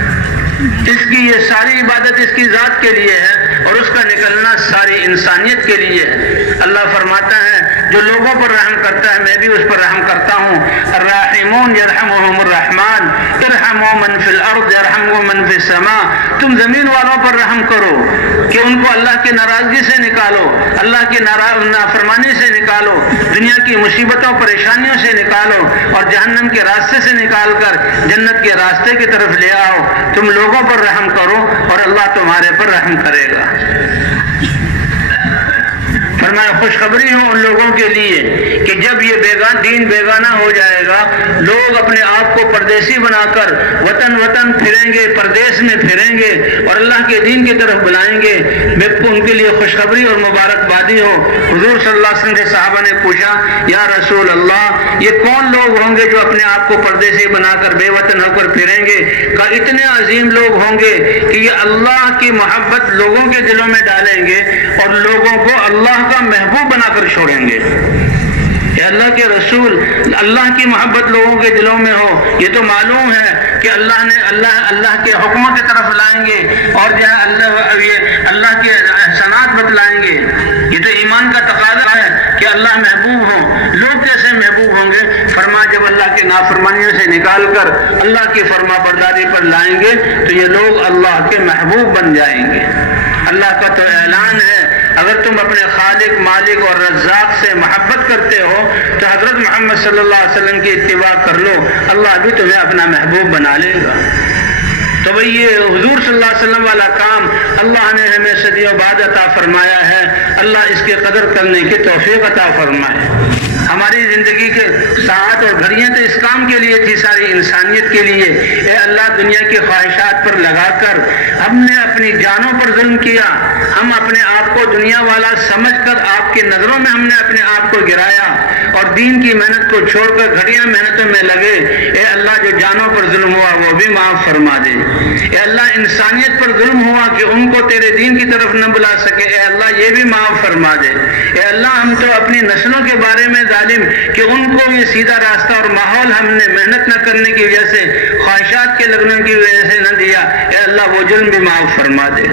اس کی یہ ساری عبادت اس کی ذات کے لیے ہے اور اس کا نکلنا ساری انسانیت کے لیے ہے۔ اللہ فرماتا ہے جو لوگوں پر رحم کرتا ہے میں بھی اس پر رحم کرتا ہوں، الراحمون یرحمہم الرحمن ارحموا من فی الارض یرحمکم من فی السماء، تم زمین والوں پر رحم کرو کہ ان کو اللہ کی ناراضگی سے نکالو، اللہ کی نافرمانی سے نکالو، دنیا کی مصیبتوں پریشانیوں سے نکالو اور جہنم کے راستے سے نکال کر جنت کے راستے کی طرف لے آؤ، تم لوگوں پر رحم کرو اور اللہ تمہارے پر رحم کرے گا۔ فرمایا خوشخبری ہو ان لوگوں کے لیے کہ جب یہ دین بیگانہ ہو جائے گا، لوگ اپنے آپ کو پردیسی بنا کر وطن پھریں گے، پردیس میں پھریں گے اور اللہ کے دین کی طرف بلائیں گے، ان کے لیے خوشخبری اور مبارکبادی ہو۔ حضور صلی اللہ علیہ وسلم سے صحابہ نے پوچھا یا رسول اللہ یہ کون لوگ ہوں گے جو اپنے آپ کو پردیسی بنا کر بے وطن ہو کر پھریں گے؟ کہ اتنے عظیم لوگ ہوں گے کہ یہ اللہ کی محبت لوگوں کے دلوں میں ڈالیں گے اور لوگوں کو اللہ کا محبوب بنا کر چھوڑیں گے۔ کہ اللہ کے رسول اللہ کی محبت لوگوں کے دلوں میں ہو، یہ تو معلوم ہے کہ اللہ کے حکموں کی طرف لائیں گے اور جو ہے اللہ کے احسانات بتلائیں گے۔ یہ تو ایمان کا تقاضا ہے کہ اللہ محبوب ہوں، لوگ کیسے محبوب ہوں گے؟ فرما جب اللہ کی نافرمانیوں سے نکال کر اللہ کی فرما برداری پر لائیں گے تو یہ لوگ اللہ کے محبوب بن جائیں گے۔ اللہ کا تو اعلان ہے اگر تم اپنے خالق، مالک اور رزاق سے محبت کرتے ہو تو حضرت محمد صلی اللہ علیہ وسلم کی اتباع کر لو، اللہ بھی تمہیں اپنا محبوب بنا لے گا۔ تو بھئی یہ حضور صلی اللہ علیہ وسلم والا کام اللہ نے ہمیں صدیوں بعد عطا فرمایا ہے، اللہ اس کی قدر کرنے کی توفیق عطا فرمائے۔ ہماری زندگی کے ساعت اور گھڑیاں تو اس کام کے لیے تھی، ساری انسانیت کے لیے۔ اے اللہ، دنیا کی خواہشات پر لگا کر ہم نے اپنی جانوں پر ظلم کیا، ہم اپنے آپ کو دنیا والا سمجھ کر آپ کی نظروں میں ہم نے اپنے آپ کو گرایا اور دین کی محنت کو چھوڑ کر گھڑیاں محنتوں میں لگے۔ اے اللہ، جو جانوں پر ظلم ہوا وہ بھی معاف فرما دے۔ اے اللہ، انسانیت پر ظلم ہوا کہ ان کو تیرے دین کی طرف نہ بلا سکے، اے اللہ یہ بھی معاف فرما دے۔ اے اللہ، ہم تو اپنی نسلوں کے بارے میں ظالم کہ ان کو یہ سیدھا راستہ اور ماحول ہم نے محنت نہ کرنے کی وجہ سے، خواہشات کے لگنے کی وجہ سے نہ دیا، اے اللہ وہ جرم بھی معاف فرما دے۔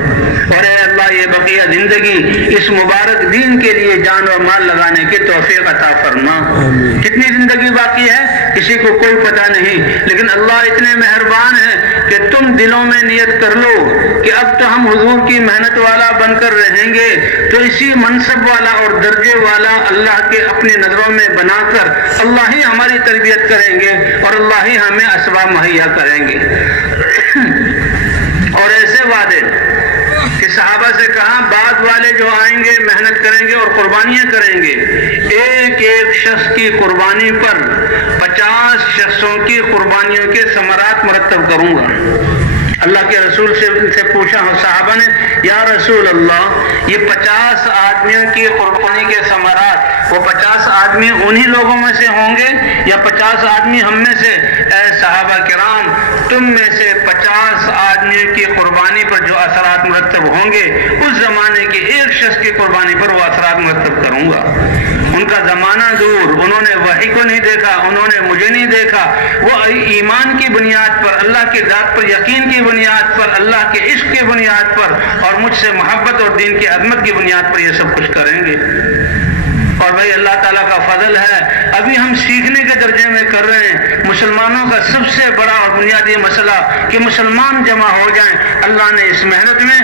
اور اے اللہ، یہ بقیہ زندگی اس مبارک دین کے لیے جان اور مال لگانے کی توفیق عطا فرما۔ کتنی زندگی باقی ہے کسی کو کوئی پتہ نہیں، لیکن اللہ اتنے مہربان ہے کہ تم دلوں میں نیت کر لو کہ اب تو ہم حضور کی محنت والا بن کر رہیں گے، تو اسی منصب والا اور درجے والا اللہ کے اپنی نظروں میں بنا کر اللہ ہی ہماری تربیت کریں گے اور اللہ ہی ہمیں اسباب مہیا کریں گے۔ اور ایسے وعدے کہ صحابہ سے کہا بعد والے جو آئیں گے محنت کریں گے اور قربانیاں کریں گے، ایک ایک شخص کی قربانی پر 50 شخصوں کی قربانیوں کے ثمرات مرتب کروں گا۔ اللہ کے رسول سے پوچھا صحابہ نے، یا رسول اللہ، یہ 50 آدمیوں کی قربانی کے ثمرات، وہ 50 آدمی انہی لوگوں میں سے ہوں گے یا 50 آدمی ہم میں سے؟ اے صحابہ کرام، تم میں سے 50 آدمیوں کی قربانی پر جو اثرات مرتب ہوں گے، اس زمانے کے ایک شخص کی قربانی پر وہ اثرات مرتب کروں گا۔ ان کا زمانہ دور، انہوں نے وحی کو نہیں دیکھا، انہوں نے مجھے نہیں دیکھا، وہ ایمان کی بنیاد پر، اللہ کی ذات پر یقین کی بنیاد پر، اللہ کے عشق کی بنیاد پر اور مجھ سے محبت اور دین کی عظمت کی بنیاد پر یہ سب کچھ کریں گے۔ اور بھائی اللہ تعالیٰ کا فضل ہے، ابھی ہم سیکھنے کے درجے میں کر رہے ہیں۔ مسلمانوں کا سب سے بڑا اور بنیادی مسئلہ کہ مسلمان جمع ہو جائیں، اللہ نے اس محنت میں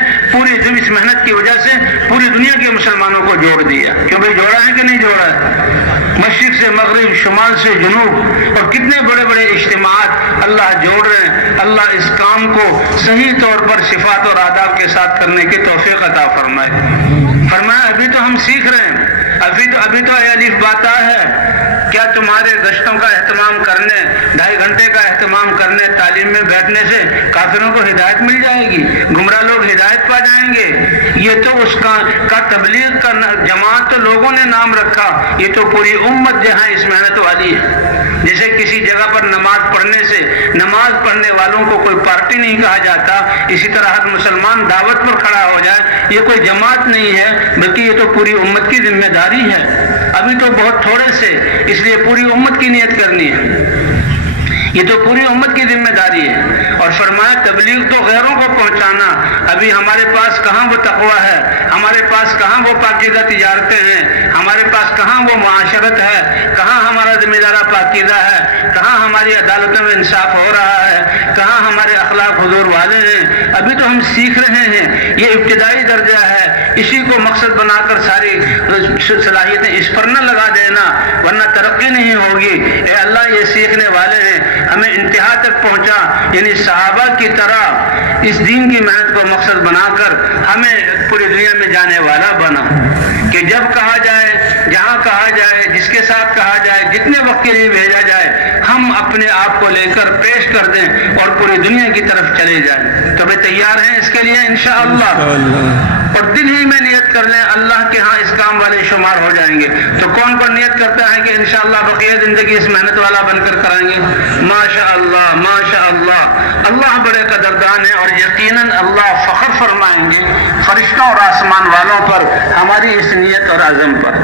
اس محنت کی وجہ سے پوری دنیا کے مسلمانوں کو جوڑ دیا۔ کیوں بھائی جوڑا ہے کہ نہیں جوڑا ہے؟ مشرق سے مغرب، شمال سے جنوب، اور کتنے بڑے بڑے اجتماعات اللہ جوڑ رہے ہیں۔ اللہ اس کام کو صحیح طور پر صفات اور آداب کے ساتھ کرنے کی توفیق عطا فرمائے۔ فرمایا ابھی تو ہم سیکھ رہے ہیں، ابھی تو الف باتا ہے۔ کیا تمہارے گشتوں کا اہتمام کرنے، 2.5 گھنٹے کا اہتمام کرنے، تعلیم میں بیٹھنے سے کافروں کو ہدایت مل جائے گی، گمراہ لوگ ہدایت پا جائیں گے؟ یہ تو اس کا تبلیغ کا جماعت تو لوگوں نے نام رکھا، یہ تو پوری امت جہاں اس محنت والی ہے۔ جیسے کسی جگہ پر نماز پڑھنے سے نماز پڑھنے والوں کو کوئی پارٹی نہیں کہا جاتا، اسی طرح ہر مسلمان دعوت پر کھڑا ہو جائے، یہ کوئی جماعت نہیں ہے بلکہ یہ تو پوری امت کی ذمہ داری ہے۔ ابھی تو بہت تھوڑے سے، اس لیے پوری امت کی نیت کرنی ہے، یہ تو پوری امت کی ذمہ داری ہے۔ اور فرمایا تبلیغ تو غیروں کو پہنچانا، ابھی ہمارے پاس کہاں وہ تقویٰ ہے، ہمارے پاس کہاں وہ پاکیزہ تجارتیں ہیں، ہمارے پاس کہاں وہ معاشرت ہے، کہاں ہمارا ذمہ دارہ پاکیزہ ہے، کہاں ہماری عدالتوں میں انصاف ہو رہا ہے، کہاں ہمارے اخلاق حضور والے ہیں۔ ابھی تو ہم سیکھ رہے ہیں، یہ ابتدائی درجہ ہے، اسی کو مقصد بنا کر ساری صلاحیتیں اس پر نہ لگا دینا ورنہ ترقی نہیں ہوگی۔ اے اللہ، یہ سیکھنے والے ہیں، ہمیں انتہا تک پہنچا، یعنی صحابہ کی طرح اس دین کی محنت کو مقصد بنا کر ہمیں پوری دنیا میں جانے والا بنا، کہ جب کہا جائے، جہاں کہا جائے، جس کے ساتھ کہا جائے، جتنے وقت کے لیے بھیجا جائے، ہم اپنے آپ کو لے کر پیش کر دیں اور پوری دنیا کی طرف چلے جائیں۔ تو بھئی تیار ہیں اس کے لیے انشاءاللہ؟ اور دل ہی میں نیت کر لیں، اللہ کے ہاں اس کام والے شمار ہو جائیں گے۔ تو کون کون نیت کرتا ہے کہ انشاءاللہ بقیہ زندگی اس محنت والا بن کر کریں گے؟ ماشاءاللہ ماشاءاللہ، اللہ بڑے قدردان ہیں اور یقیناً اللہ فخر فرمائیں گے فرشتوں اور آسمان والوں پر ہماری اس نیت اور عزم پر۔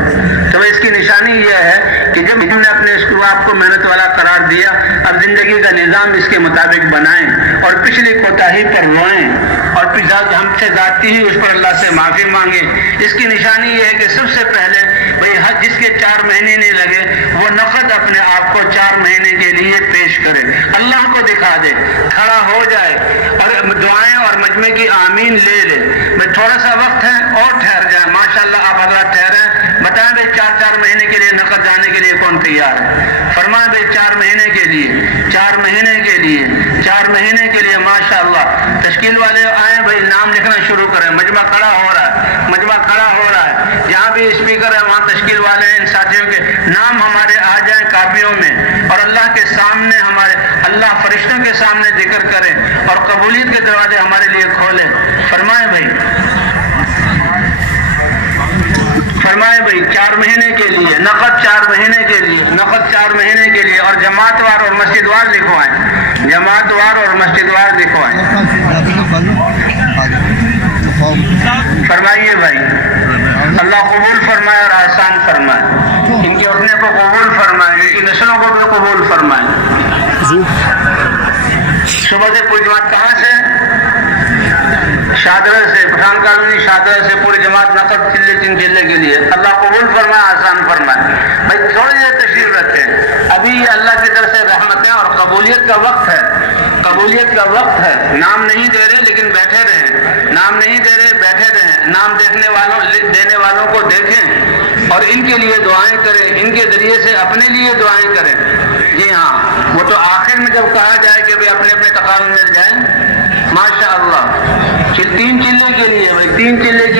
تو اس کی نشانی یہ ہے کہ جب ہم نے اپنے اس آپ کو محنت والا قرار دیا، اب زندگی کا نظام اس کے مطابق بنائیں اور پچھلی کوتاہی پر روئیں اور ہم سے ذاتی ہی اس پر اللہ سے معافی مانگیں۔ اس کی نشانی یہ ہے کہ سب سے پہلے بھئی جس کے 4 مہینے نہیں لگے، وہ نقد اپنے آپ کو 4 مہینے کے لیے پیش کرے، اللہ کو دکھا دے، کھڑا ہو جائے اور دعائیں اور مجمع کی آمین لے لے۔ میں تھوڑا سا وقت ہے اور ٹھہر جائیں، ماشاءاللہ آپ حضرات ٹھہریں، بتائیں بھائی 4 مہینے کے لیے نقد جانے کے لیے کون تیار ہے؟ فرمائیں بھائی 4 مہینے کے لیے، 4 مہینے کے لیے، 4 مہینے کے لیے ماشاءاللہ۔ تشکیل والے آئیں بھائی، نام لکھنا شروع کریں، مجمع کھڑا ہو رہا ہے، مجمع کھڑا ہو رہا ہے، جہاں بھی اسپیکر ہے وہاں تشکیل والے ہیں، ان ساتھیوں کے نام ہمارے آ جائیں کاپیوں میں، اور اللہ کے سامنے ہمارے اللہ فرشتوں کے سامنے ذکر کریں اور قبولیت کے دروازے ہمارے لیے کھولیں۔ فرمائیں بھائی، فرمائے بھائی 4 مہینے کے لیے نقد، 4 مہینے کے لیے نقد، 4 مہینے کے لیے، اور جماعت وار اور مسجد وار لکھوائیں، جماعت وار اور مسجد وار لکھوائیں۔ فرمائیے بھائی، اللہ قبول فرمائے اور آسان فرمائے، ان کے اٹھنے کو قبول فرمائے، ان کی نسلوں کو بھی قبول فرمائے۔ صبح سے پوری جماعت کہاں سے؟ شادرہ سے، پٹھان کالونی شادرہ سے پوری جماعت نقد چلے 3 چلے کے لیے، اللہ قبول فرمائے، آسان فرمائے۔ بھائی تھوڑی دیر تشریف رکھیں، ابھی یہ اللہ کی طرف سے رحمتیں اور قبولیت کا وقت ہے، قبولیت کا وقت ہے۔ نام نہیں دے رہے لیکن بیٹھے رہیں، نام نہیں دے رہے بیٹھے رہیں، نام دینے والوں کو دیکھیں اور ان کے لیے دعائیں کریں، ان کے ذریعے سے اپنے لیے دعائیں کریں۔ جی ہاں، وہ تو آخر میں جب کہا جائے کہ اپنے اپنے تقاضے مل جائیں، ماشاء اللہ 3 چلے کے لیے، بھائی 3 چلے